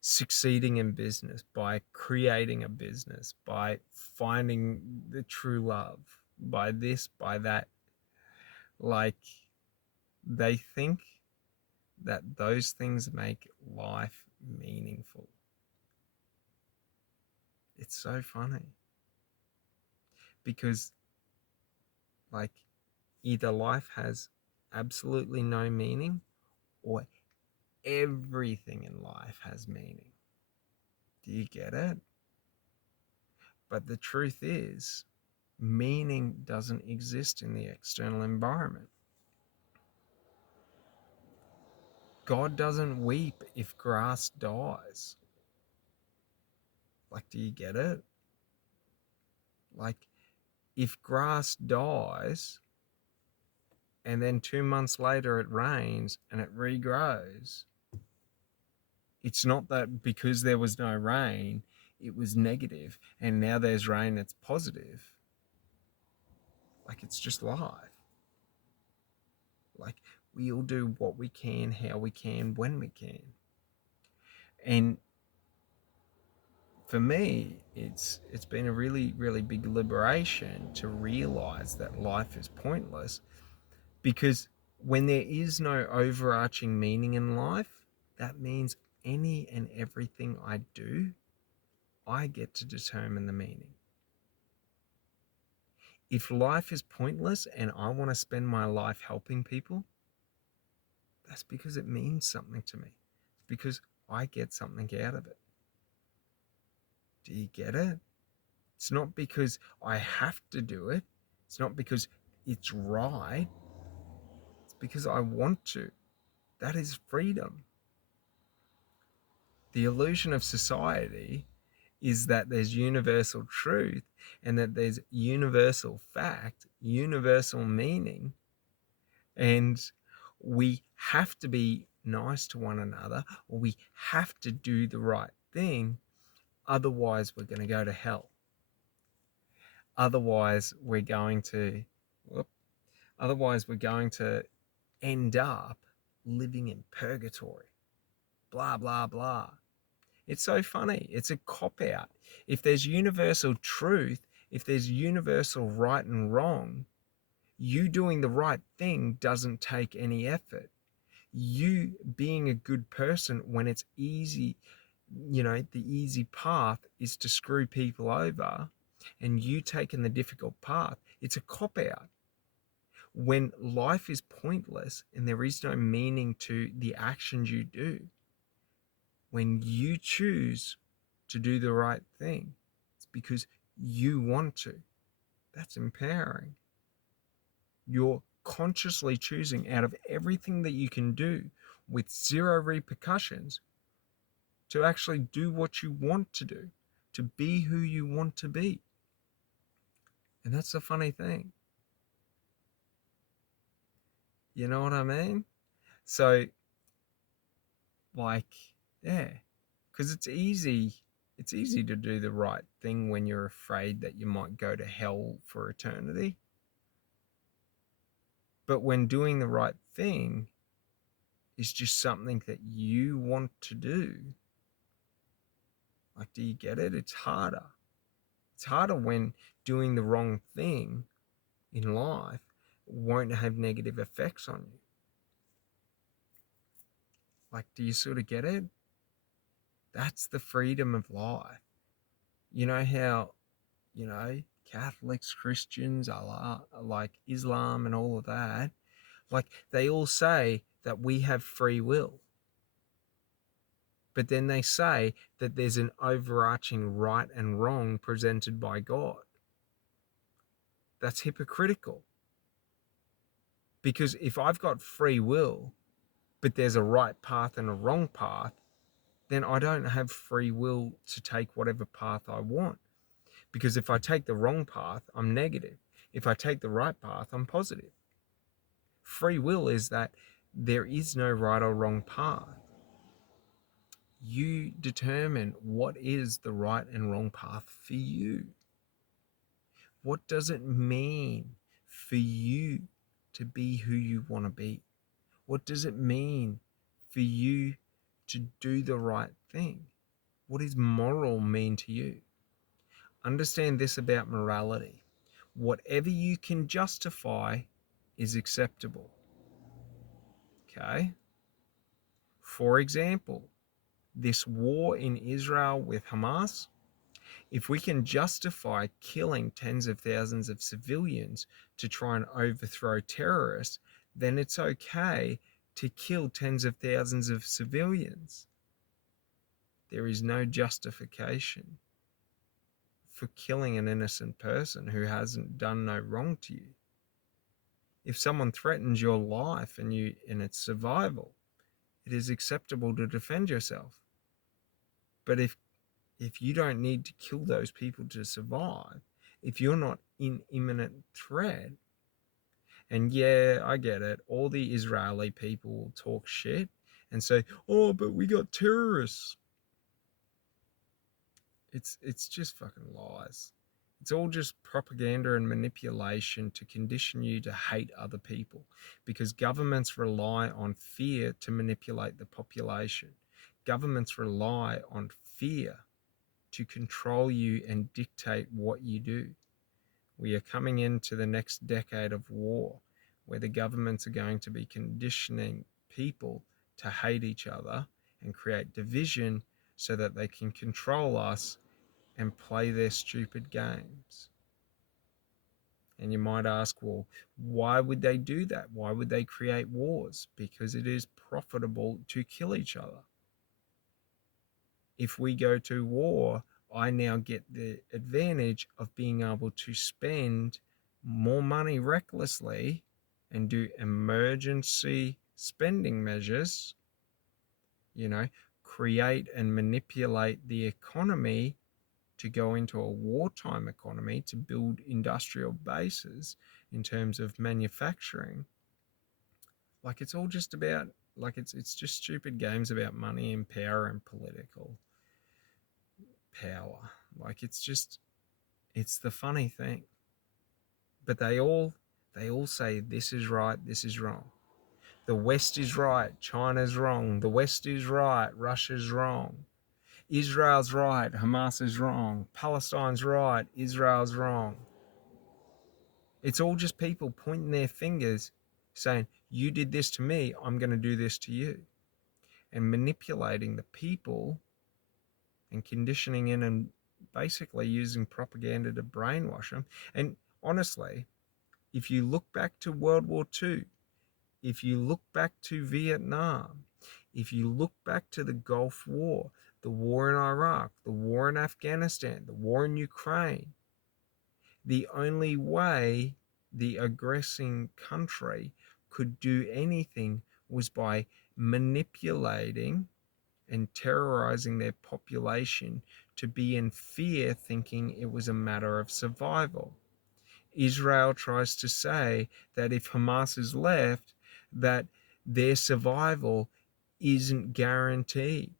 succeeding in business, by creating a business, by finding the true love, by this, by that. Like, they think that those things make life meaningful. It's so funny because, like, either life has absolutely no meaning or everything in life has meaning. Do you get it? But the truth is, meaning doesn't exist in the external environment. God doesn't weep if grass dies. Like, do you get it? Like, if grass dies and then 2 months later it rains and it regrows, it's not that because there was no rain, it was negative, and now there's rain, it's positive. Like, it's just life. Like, we all do what we can, how we can, when we can. And for me, it's been a really, really big liberation to realize that life is pointless, because when there is no overarching meaning in life, that means any and everything I do, I get to determine the meaning. If life is pointless and I want to spend my life helping people, that's because it means something to me. It's because I get something out of it. Do you get it? It's not because I have to do it. It's not because it's right. It's because I want to. That is freedom. The illusion of society is that there's universal truth and that there's universal fact, universal meaning, and we have to be nice to one another, or we have to do the right thing, otherwise we're going to go to hell. Otherwise we're going to end up living in purgatory. Blah blah blah. It's so funny. It's a cop out. If there's universal truth, if there's universal right and wrong, you doing the right thing doesn't take any effort. You being a good person when it's easy, the easy path is to screw people over, and you taking the difficult path, it's a cop out. When life is pointless and there is no meaning to the actions you do, when you choose to do the right thing, it's because you want to. That's empowering. You're consciously choosing out of everything that you can do with zero repercussions to actually do what you want to do, to be who you want to be. And that's the funny thing. You know what I mean? So, like, yeah, because it's easy to do the right thing when you're afraid that you might go to hell for eternity. But when doing the right thing is just something that you want to do, like, do you get it? It's harder. It's harder when doing the wrong thing in life won't have negative effects on you. Like, do you sort of get it? That's the freedom of life. You know how, Catholics, Christians, Allah, like Islam and all of that, like, they all say that we have free will. But then they say that there's an overarching right and wrong presented by God. That's hypocritical. Because if I've got free will, but there's a right path and a wrong path, then I don't have free will to take whatever path I want. Because if I take the wrong path, I'm negative. If I take the right path, I'm positive. Free will is that there is no right or wrong path. You determine what is the right and wrong path for you. What does it mean for you to be who you want to be? What does it mean for you to do the right thing? What does moral mean to you? Understand this about morality. Whatever you can justify is acceptable. Okay? For example, this war in Israel with Hamas, if we can justify killing tens of thousands of civilians to try and overthrow terrorists, then it's okay to kill tens of thousands of civilians. There is no justification for killing an innocent person who hasn't done no wrong to you. If someone threatens your life and it's survival, it is acceptable to defend yourself. But if you don't need to kill those people to survive, if you're not in imminent threat, and yeah, I get it, all the Israeli people will talk shit and say, oh, but we got terrorists. It's just fucking lies. It's all just propaganda and manipulation to condition you to hate other people, because governments rely on fear to manipulate the population. Governments rely on fear to control you and dictate what you do. We are coming into the next decade of war, where the governments are going to be conditioning people to hate each other and create division so that they can control us and play their stupid games. And you might ask, well, why would they do that? Why would they create wars? Because it is profitable to kill each other. If we go to war, I now get the advantage of being able to spend more money recklessly and do emergency spending measures, create and manipulate the economy to go into a wartime economy to build industrial bases in terms of manufacturing. Like, it's all just about, it's just stupid games about money and power and political power. It's the funny thing. But they all say this is right, this is wrong. The West is right, China's wrong. The West is right, Russia's wrong. Israel's right, Hamas is wrong. Palestine's right, Israel's wrong. It's all just people pointing their fingers saying, you did this to me, I'm going to do this to you. And manipulating the people and conditioning in and basically using propaganda to brainwash them. And honestly, if you look back to World War II, if you look back to Vietnam, if you look back to the Gulf War, the war in Iraq, the war in Afghanistan, the war in Ukraine, the only way the aggressing country could do anything was by manipulating and terrorizing their population to be in fear, thinking it was a matter of survival. Israel tries to say that if Hamas is left, that their survival isn't guaranteed.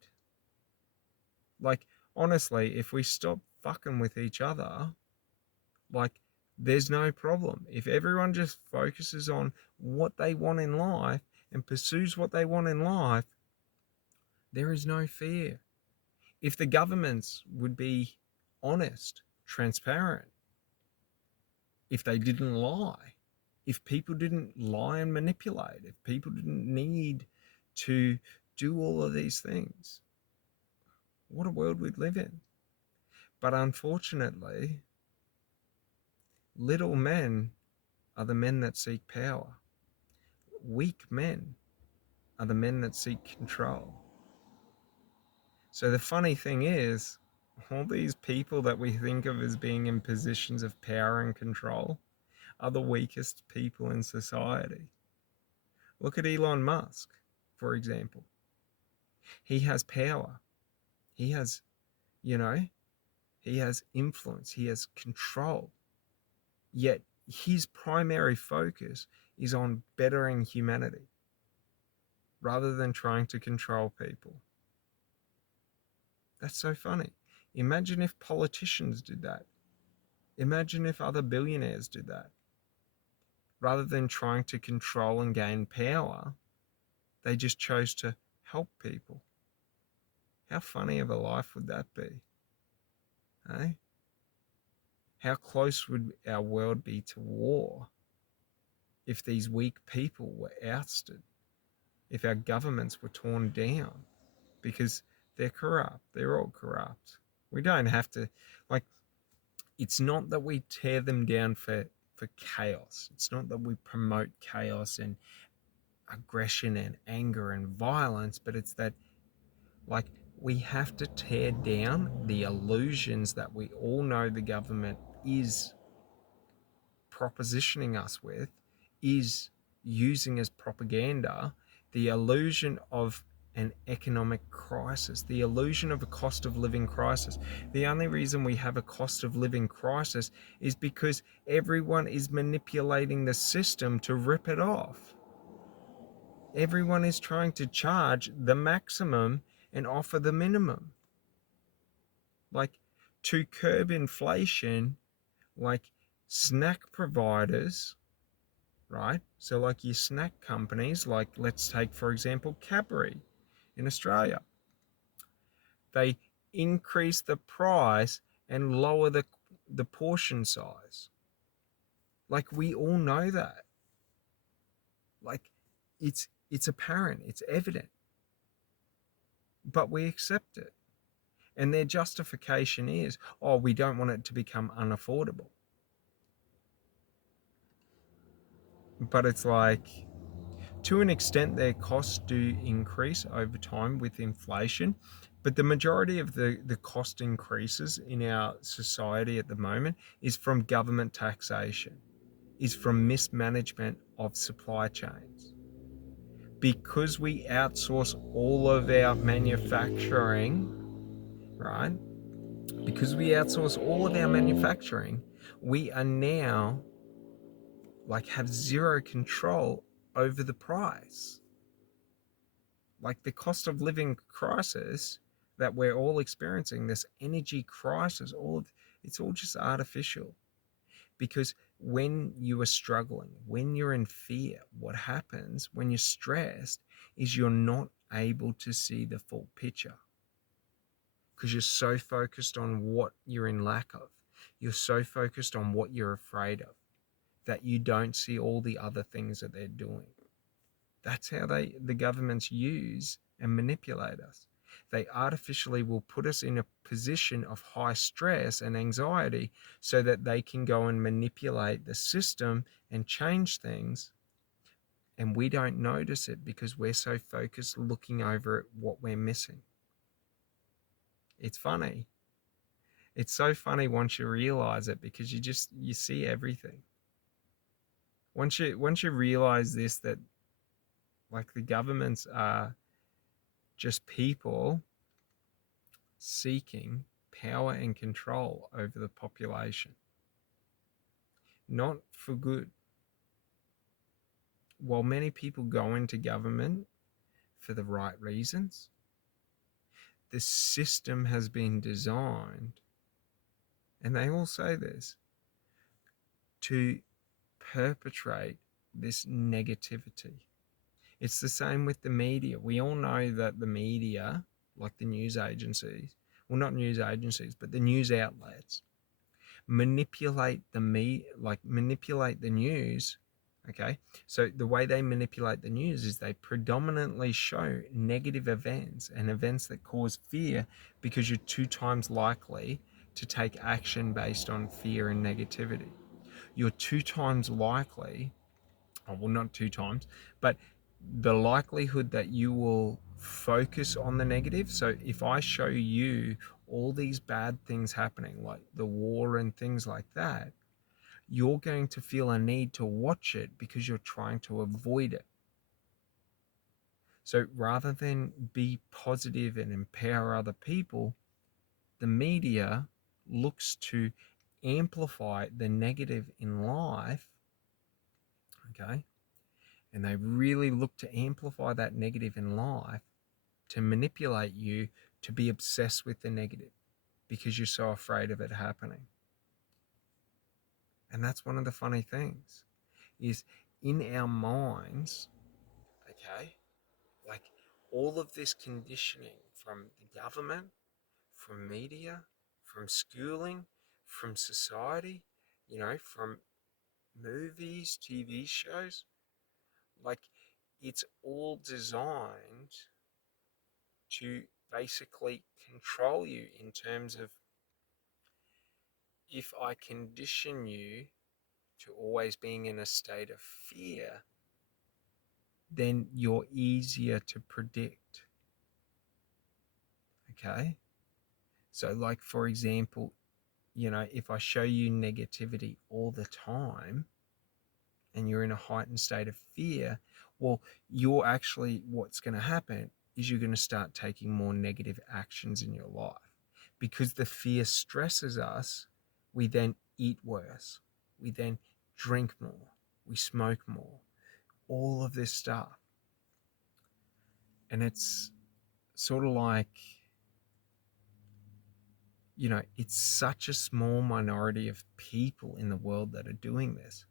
Like, honestly, if we stop fucking with each other, there's no problem. If everyone just focuses on what they want in life and pursues what they want in life, there is no fear. If the governments would be honest, transparent, if they didn't lie, if people didn't lie and manipulate, if people didn't need to do all of these things, what a world we'd live in. But unfortunately, little men are the men that seek power. Weak men are the men that seek control. So the funny thing is, all these people that we think of as being in positions of power and control are the weakest people in society. Look at Elon Musk, for example. He has power. He has, he has influence, he has control. Yet his primary focus is on bettering humanity rather than trying to control people. That's so funny. Imagine if politicians did that. Imagine if other billionaires did that. Rather than trying to control and gain power, they just chose to help people. How funny of a life would that be? Eh? How close would our world be to war if these weak people were ousted? If our governments were torn down? Because they're corrupt. They're all corrupt. We don't have to, like, it's not that we tear them down for chaos. It's not that we promote chaos and aggression and anger and violence, but it's that, like, we have to tear down the illusions that we all know the government is propositioning us with, is using as propaganda, the illusion of an economic crisis, the illusion of a cost of living crisis. The only reason we have a cost of living crisis is because everyone is manipulating the system to rip it off. Everyone is trying to charge the maximum and offer the minimum. Like, to curb inflation, like, snack providers, right? So like your snack companies, like let's take, for example, Cadbury in Australia. They increase the price and lower the portion size. Like, we all know that. Like, it's apparent, it's evident. But we accept it. And their justification is, oh, we don't want it to become unaffordable. But it's like, to an extent, their costs do increase over time with inflation, but the majority of the cost increases in our society at the moment is from government taxation, is from mismanagement of supply chains. Because we outsource all of our manufacturing, right? Because we outsource all of our manufacturing, we are now, like, have zero control over the price. Like, the cost of living crisis that we're all experiencing, this energy crisis, it's all just artificial. Because when you are struggling, when you're in fear, what happens when you're stressed is you're not able to see the full picture. Because you're so focused on what you're in lack of. You're so focused on what you're afraid of that you don't see all the other things that they're doing. That's how the governments use and manipulate us. They artificially will put us in a position of high stress and anxiety so that they can go and manipulate the system and change things. And we don't notice it because we're so focused looking over at what we're missing. It's funny. It's so funny once you realize it, because you see everything. Once you realize this, that, like, the governments are just people seeking power and control over the population, not for good. While many people go into government for the right reasons, the system has been designed, and they all say this, to perpetrate this negativity. It's the same with the media. We all know that the media, like the news agencies, well, not news agencies, but the news outlets, manipulate manipulate the news. Okay, so the way they manipulate the news is they predominantly show negative events and events that cause fear, because you're 2 times likely to take action based on fear and negativity. You're 2 times likely, well, not 2 times, but the likelihood that you will focus on the negative. So if I show you all these bad things happening, like the war and things like that, you're going to feel a need to watch it because you're trying to avoid it. So rather than be positive and empower other people, the media, looks to amplify the negative in life, okay, and they really look to amplify that negative in life to manipulate you to be obsessed with the negative because you're so afraid of it happening. And that's one of the funny things is in our minds, okay, like all of this conditioning from the government, from media, from schooling, from society, from movies, TV shows, like it's all designed to basically control you in terms of if I condition you to always being in a state of fear, then you're easier to predict. Okay? So, like, for example, if I show you negativity all the time and you're in a heightened state of fear, well, what's going to happen is you're going to start taking more negative actions in your life. Because the fear stresses us, we then eat worse. We then drink more. We smoke more. All of this stuff. And it's sort of like, it's such a small minority of people in the world that are doing this.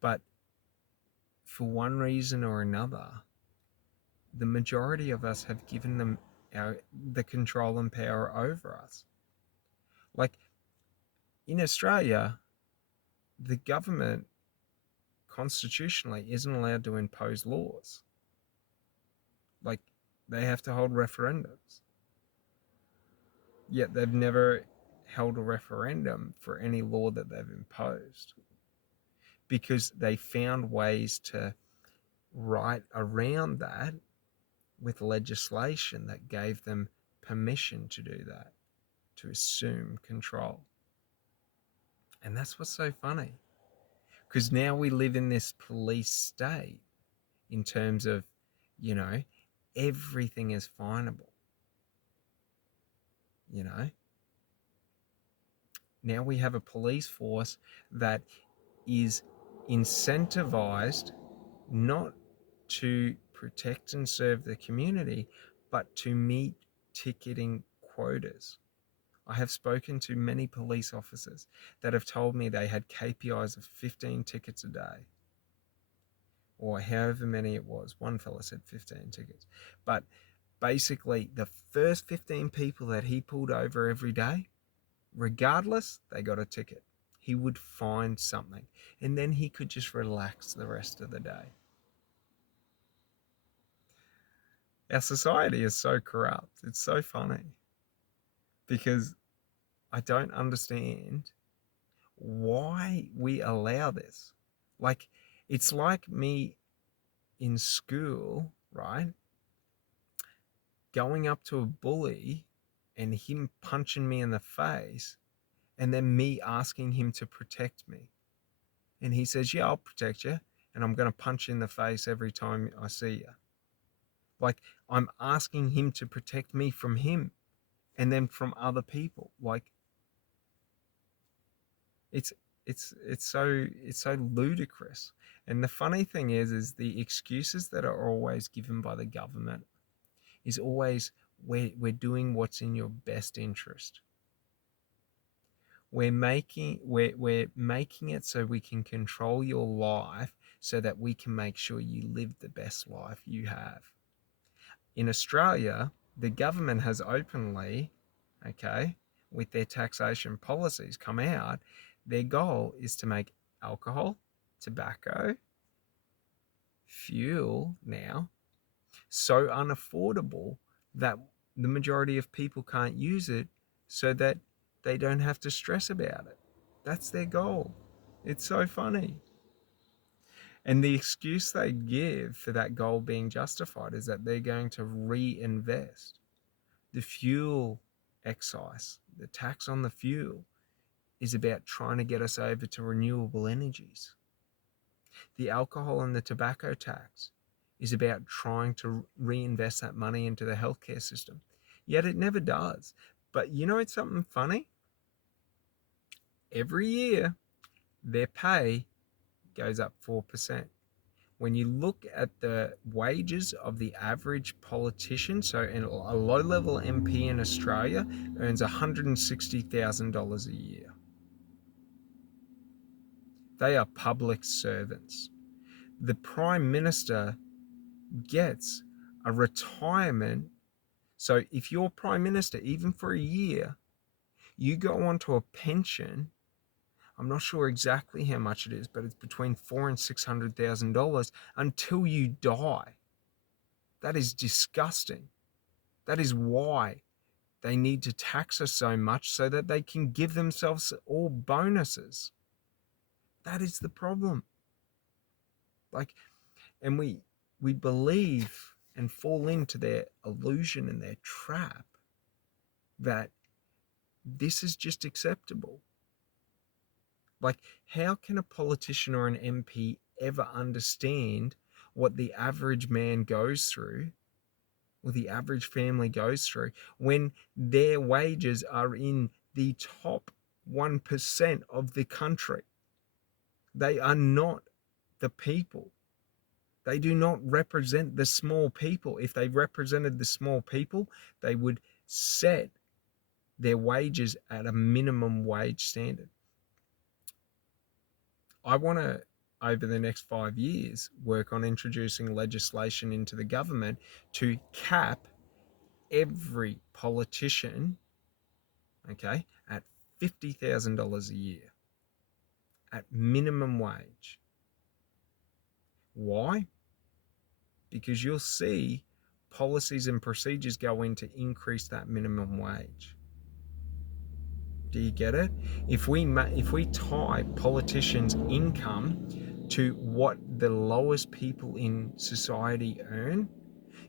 But for one reason or another, the majority of us have given them the control and power over us. Like in Australia, the government constitutionally isn't allowed to impose laws. Like they have to hold referendums. Yet they've never held a referendum for any law that they've imposed because they found ways to write around that with legislation that gave them permission to do that, to assume control. And that's what's so funny. Because now we live in this police state in terms of, everything is finable. Now we have a police force that is incentivized not to protect and serve the community, but to meet ticketing quotas. I have spoken to many police officers that have told me they had KPIs of 15 tickets a day, or however many it was. One fella said 15 tickets. But basically, the first 15 people that he pulled over every day, regardless, they got a ticket. He would find something, and then he could just relax the rest of the day. Our society is so corrupt. It's so funny because I don't understand why we allow this. Like, it's like me in school, right? Going up to a bully and him punching me in the face, and then me asking him to protect me. And he says, yeah, I'll protect you, and I'm going to punch you in the face every time I see you. Like, I'm asking him to protect me from him and then from other people. Like, it's so ludicrous. And the funny thing is the excuses that are always given by the government is always we're doing what's in your best interest. We're making it so we can control your life so that we can make sure you live the best life you have. In Australia, the government has openly, okay, with their taxation policies come out, their goal is to make alcohol, tobacco, fuel now so unaffordable that the majority of people can't use it so that they don't have to stress about it. That's their goal. It's so funny. And the excuse they give for that goal being justified is that they're going to reinvest. The fuel excise, the tax on the fuel, is about trying to get us over to renewable energies. The alcohol and the tobacco tax is about trying to reinvest that money into the healthcare system. Yet it never does. But it's something funny? every year their pay goes up 4%. When you look at the wages of the average politician, so a low-level MP in Australia earns $160,000 a year. They are public servants. The Prime Minister gets a retirement. So if you're Prime Minister, even for a year, you go onto a pension. I'm not sure exactly how much it is, but it's between $400,000 and $600,000 until you die. That is disgusting. That is why they need to tax us so much so that they can give themselves all bonuses. That is the problem. Like, and we believe and fall into their illusion and their trap that this is just acceptable. Like, how can a politician or an MP ever understand what the average man goes through or the average family goes through when their wages are in the top 1% of the country? They are not the people. They do not represent the small people. If they represented the small people, they would set their wages at a minimum wage standard. I want to, over the next 5 years, work on introducing legislation into the government to cap every politician, okay, at $50,000 a year at minimum wage. Why? Because you'll see policies and procedures go in to increase that minimum wage. Do you get it? If we tie politicians' income to what the lowest people in society earn,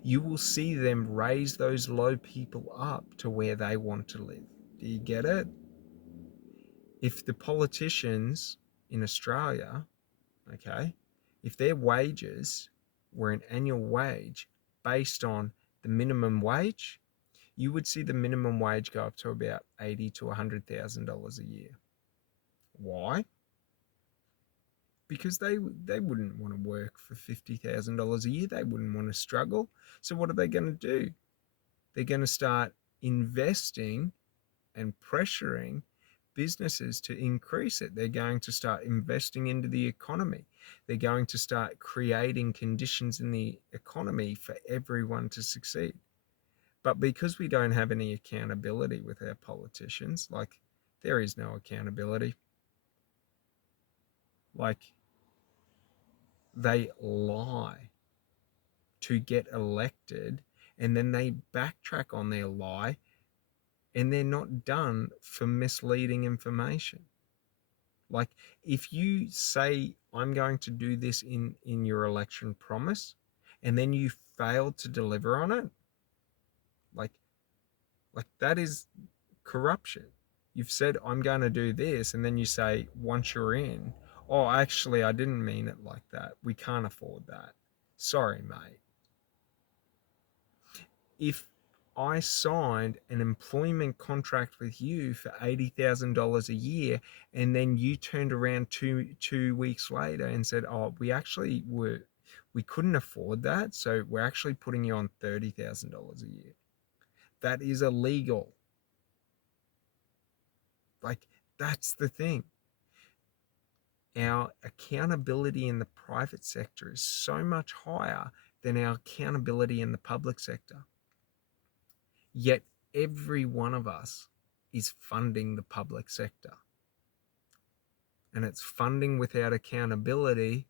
you will see them raise those low people up to where they want to live. Do you get it? If the politicians in Australia, okay, if their wages were an annual wage based on the minimum wage, you would see the minimum wage go up to about $80,000 to $100,000 a year. Why? Because they wouldn't want to work for $50,000 a year. They wouldn't want to struggle. So what are they going to do? They're going to start investing and pressuring businesses to increase it. They're going to start investing into the economy. They're going to start creating conditions in the economy for everyone to succeed. But because we don't have any accountability with our politicians, like, there is no accountability. Like, they lie to get elected and then they backtrack on their lie, and they're not done for misleading information. Like, if you say, I'm going to do this in your election promise, and then you fail to deliver on it, like that is corruption. You've said, I'm going to do this, and then you say, once you're in, oh, actually, I didn't mean it like that. We can't afford that. Sorry, mate. If I signed an employment contract with you for $80,000 a year, and then you turned around two weeks later and said, oh, we couldn't afford that, so we're actually putting you on $30,000 a year. That is illegal. Like, that's the thing. Our accountability in the private sector is so much higher than our accountability in the public sector. Yet every one of us is funding the public sector. And it's funding without accountability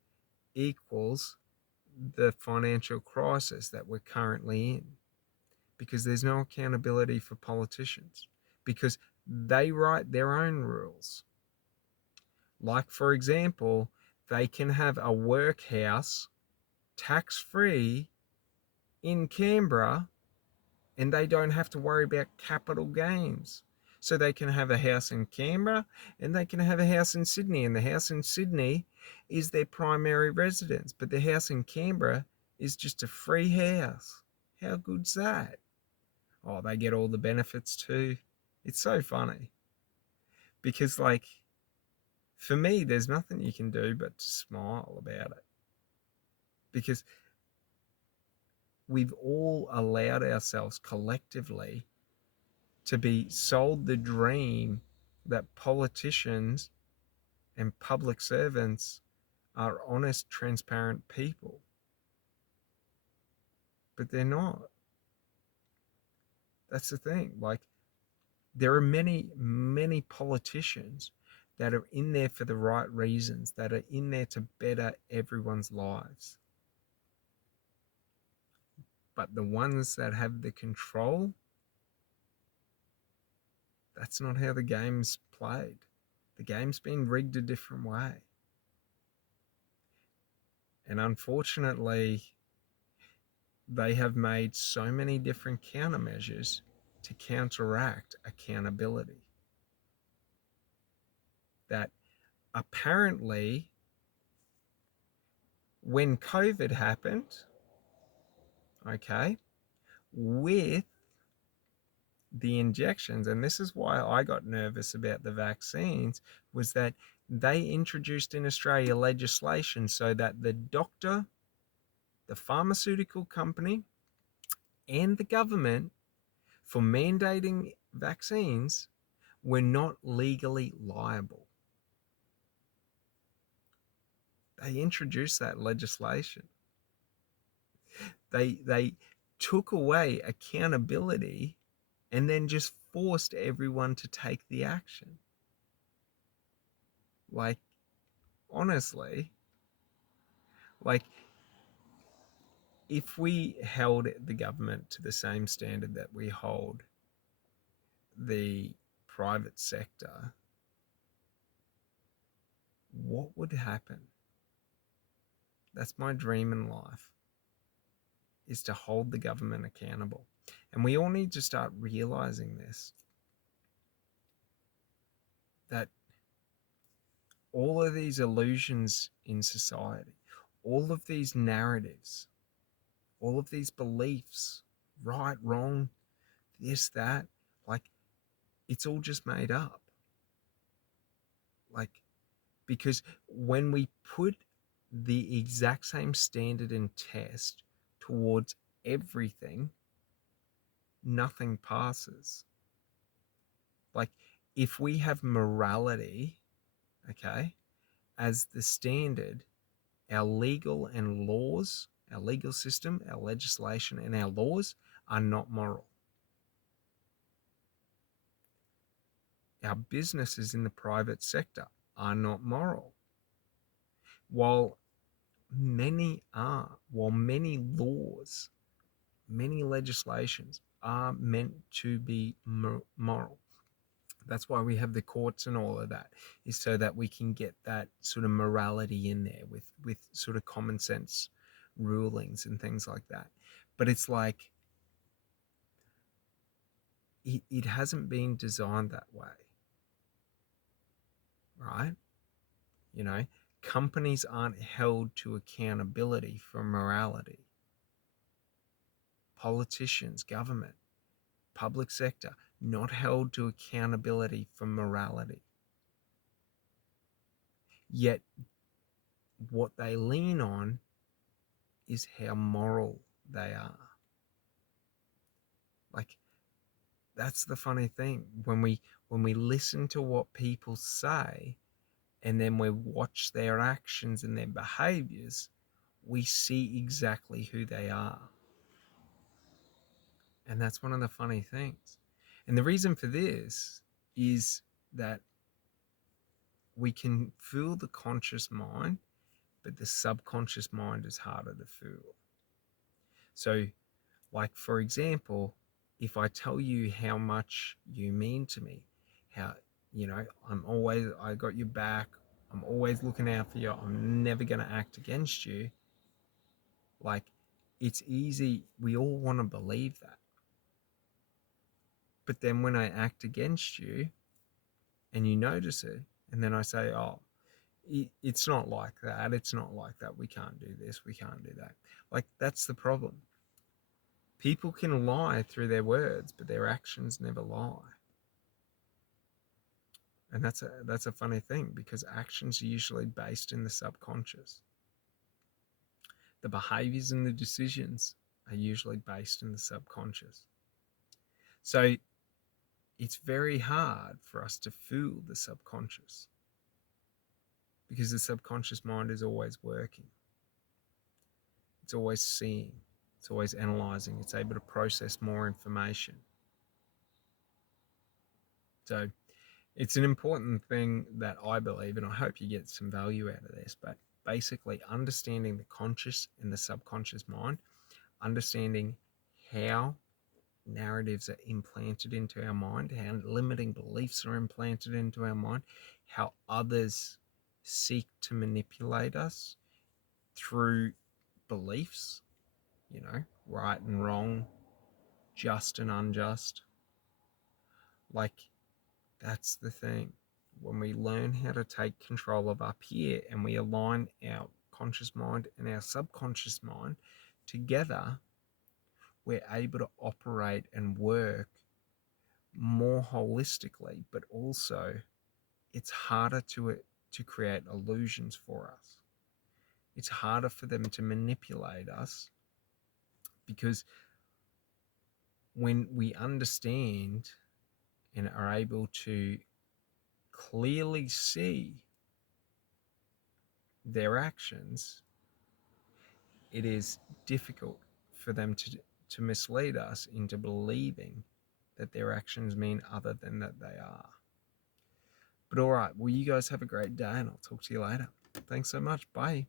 equals the financial crisis that we're currently in. Because there's no accountability for politicians. Because they write their own rules. Like, for example, they can have a workhouse tax-free in Canberra, and they don't have to worry about capital gains. So they can have a house in Canberra and they can have a house in Sydney, and the house in Sydney is their primary residence, but the house in Canberra is just a free house. How good's that? Oh, they get all the benefits too. It's so funny because, like, For me, there's nothing you can do but to smile about it, because we've all allowed ourselves collectively to be sold the dream that politicians and public servants are honest, transparent people. But they're not. That's the thing. Like, there are many, many politicians that are in there for the right reasons, that are in there to better everyone's lives. But the ones that have the control, that's not how the game's played. The game's been rigged a different way. And unfortunately, they have made so many different countermeasures to counteract accountability that apparently, when COVID happened, okay, with the injections, and this is why I got nervous about the vaccines, was that they introduced in Australia legislation so that the doctor, the pharmaceutical company, and the government, for mandating vaccines, were not legally liable. They introduced that legislation. They took away accountability and then just forced everyone to take the action. Like, honestly, like, if we held the government to the same standard that we hold the private sector, what would happen? That's my dream in life, is to hold the government accountable. And we all need to start realizing this, that all of these illusions in society, all of these narratives, all of these beliefs, right, wrong, this, that, like, it's all just made up. Like, because when we put the exact same standard and test towards everything, nothing passes. Like, if we have morality, okay, as the standard, our legal and laws, our legal system, our legislation, and our laws are not moral. Our businesses in the private sector are not moral. While many are, while many laws, many legislations are meant to be moral. That's why we have the courts and all of that, is so that we can get that sort of morality in there with sort of common sense rulings and things like that. But it's like, it hasn't been designed that way, right? You know, companies aren't held to accountability for morality. Politicians, government, public sector, not held to accountability for morality. Yet what they lean on is how moral they are. Like, that's the funny thing. When we listen to what people say and then we watch their actions and their behaviors, we see exactly who they are. And that's one of the funny things. And the reason for this is that we can fool the conscious mind, but the subconscious mind is harder to fool. So, like, for example, if I tell you how much you mean to me, how, I got your back, I'm always looking out for you, I'm never going to act against you, like, it's easy, we all want to believe that. But then when I act against you and you notice it, and then I say, oh, it's not like that, it's not like that, we can't do this, we can't do that. Like, that's the problem. People can lie through their words, but their actions never lie. And that's a funny thing, because actions are usually based in the subconscious. The behaviors and the decisions are usually based in the subconscious. So it's very hard for us to fool the subconscious, because the subconscious mind is always working. It's always seeing. It's always analyzing. It's able to process more information. So it's an important thing that I believe, and I hope you get some value out of this, but basically understanding the conscious and the subconscious mind, understanding how narratives are implanted into our mind, how limiting beliefs are implanted into our mind, how others seek to manipulate us through beliefs, right and wrong, just and unjust. Like, that's the thing. When we learn how to take control of up here and we align our conscious mind and our subconscious mind together, we're able to operate and work more holistically, but also it's harder to create illusions for us. It's harder for them to manipulate us, because when we understand and are able to clearly see their actions, it is difficult for them to mislead us into believing that their actions mean other than that they are. But all right, well, you guys have a great day, and I'll talk to you later. Thanks so much. Bye.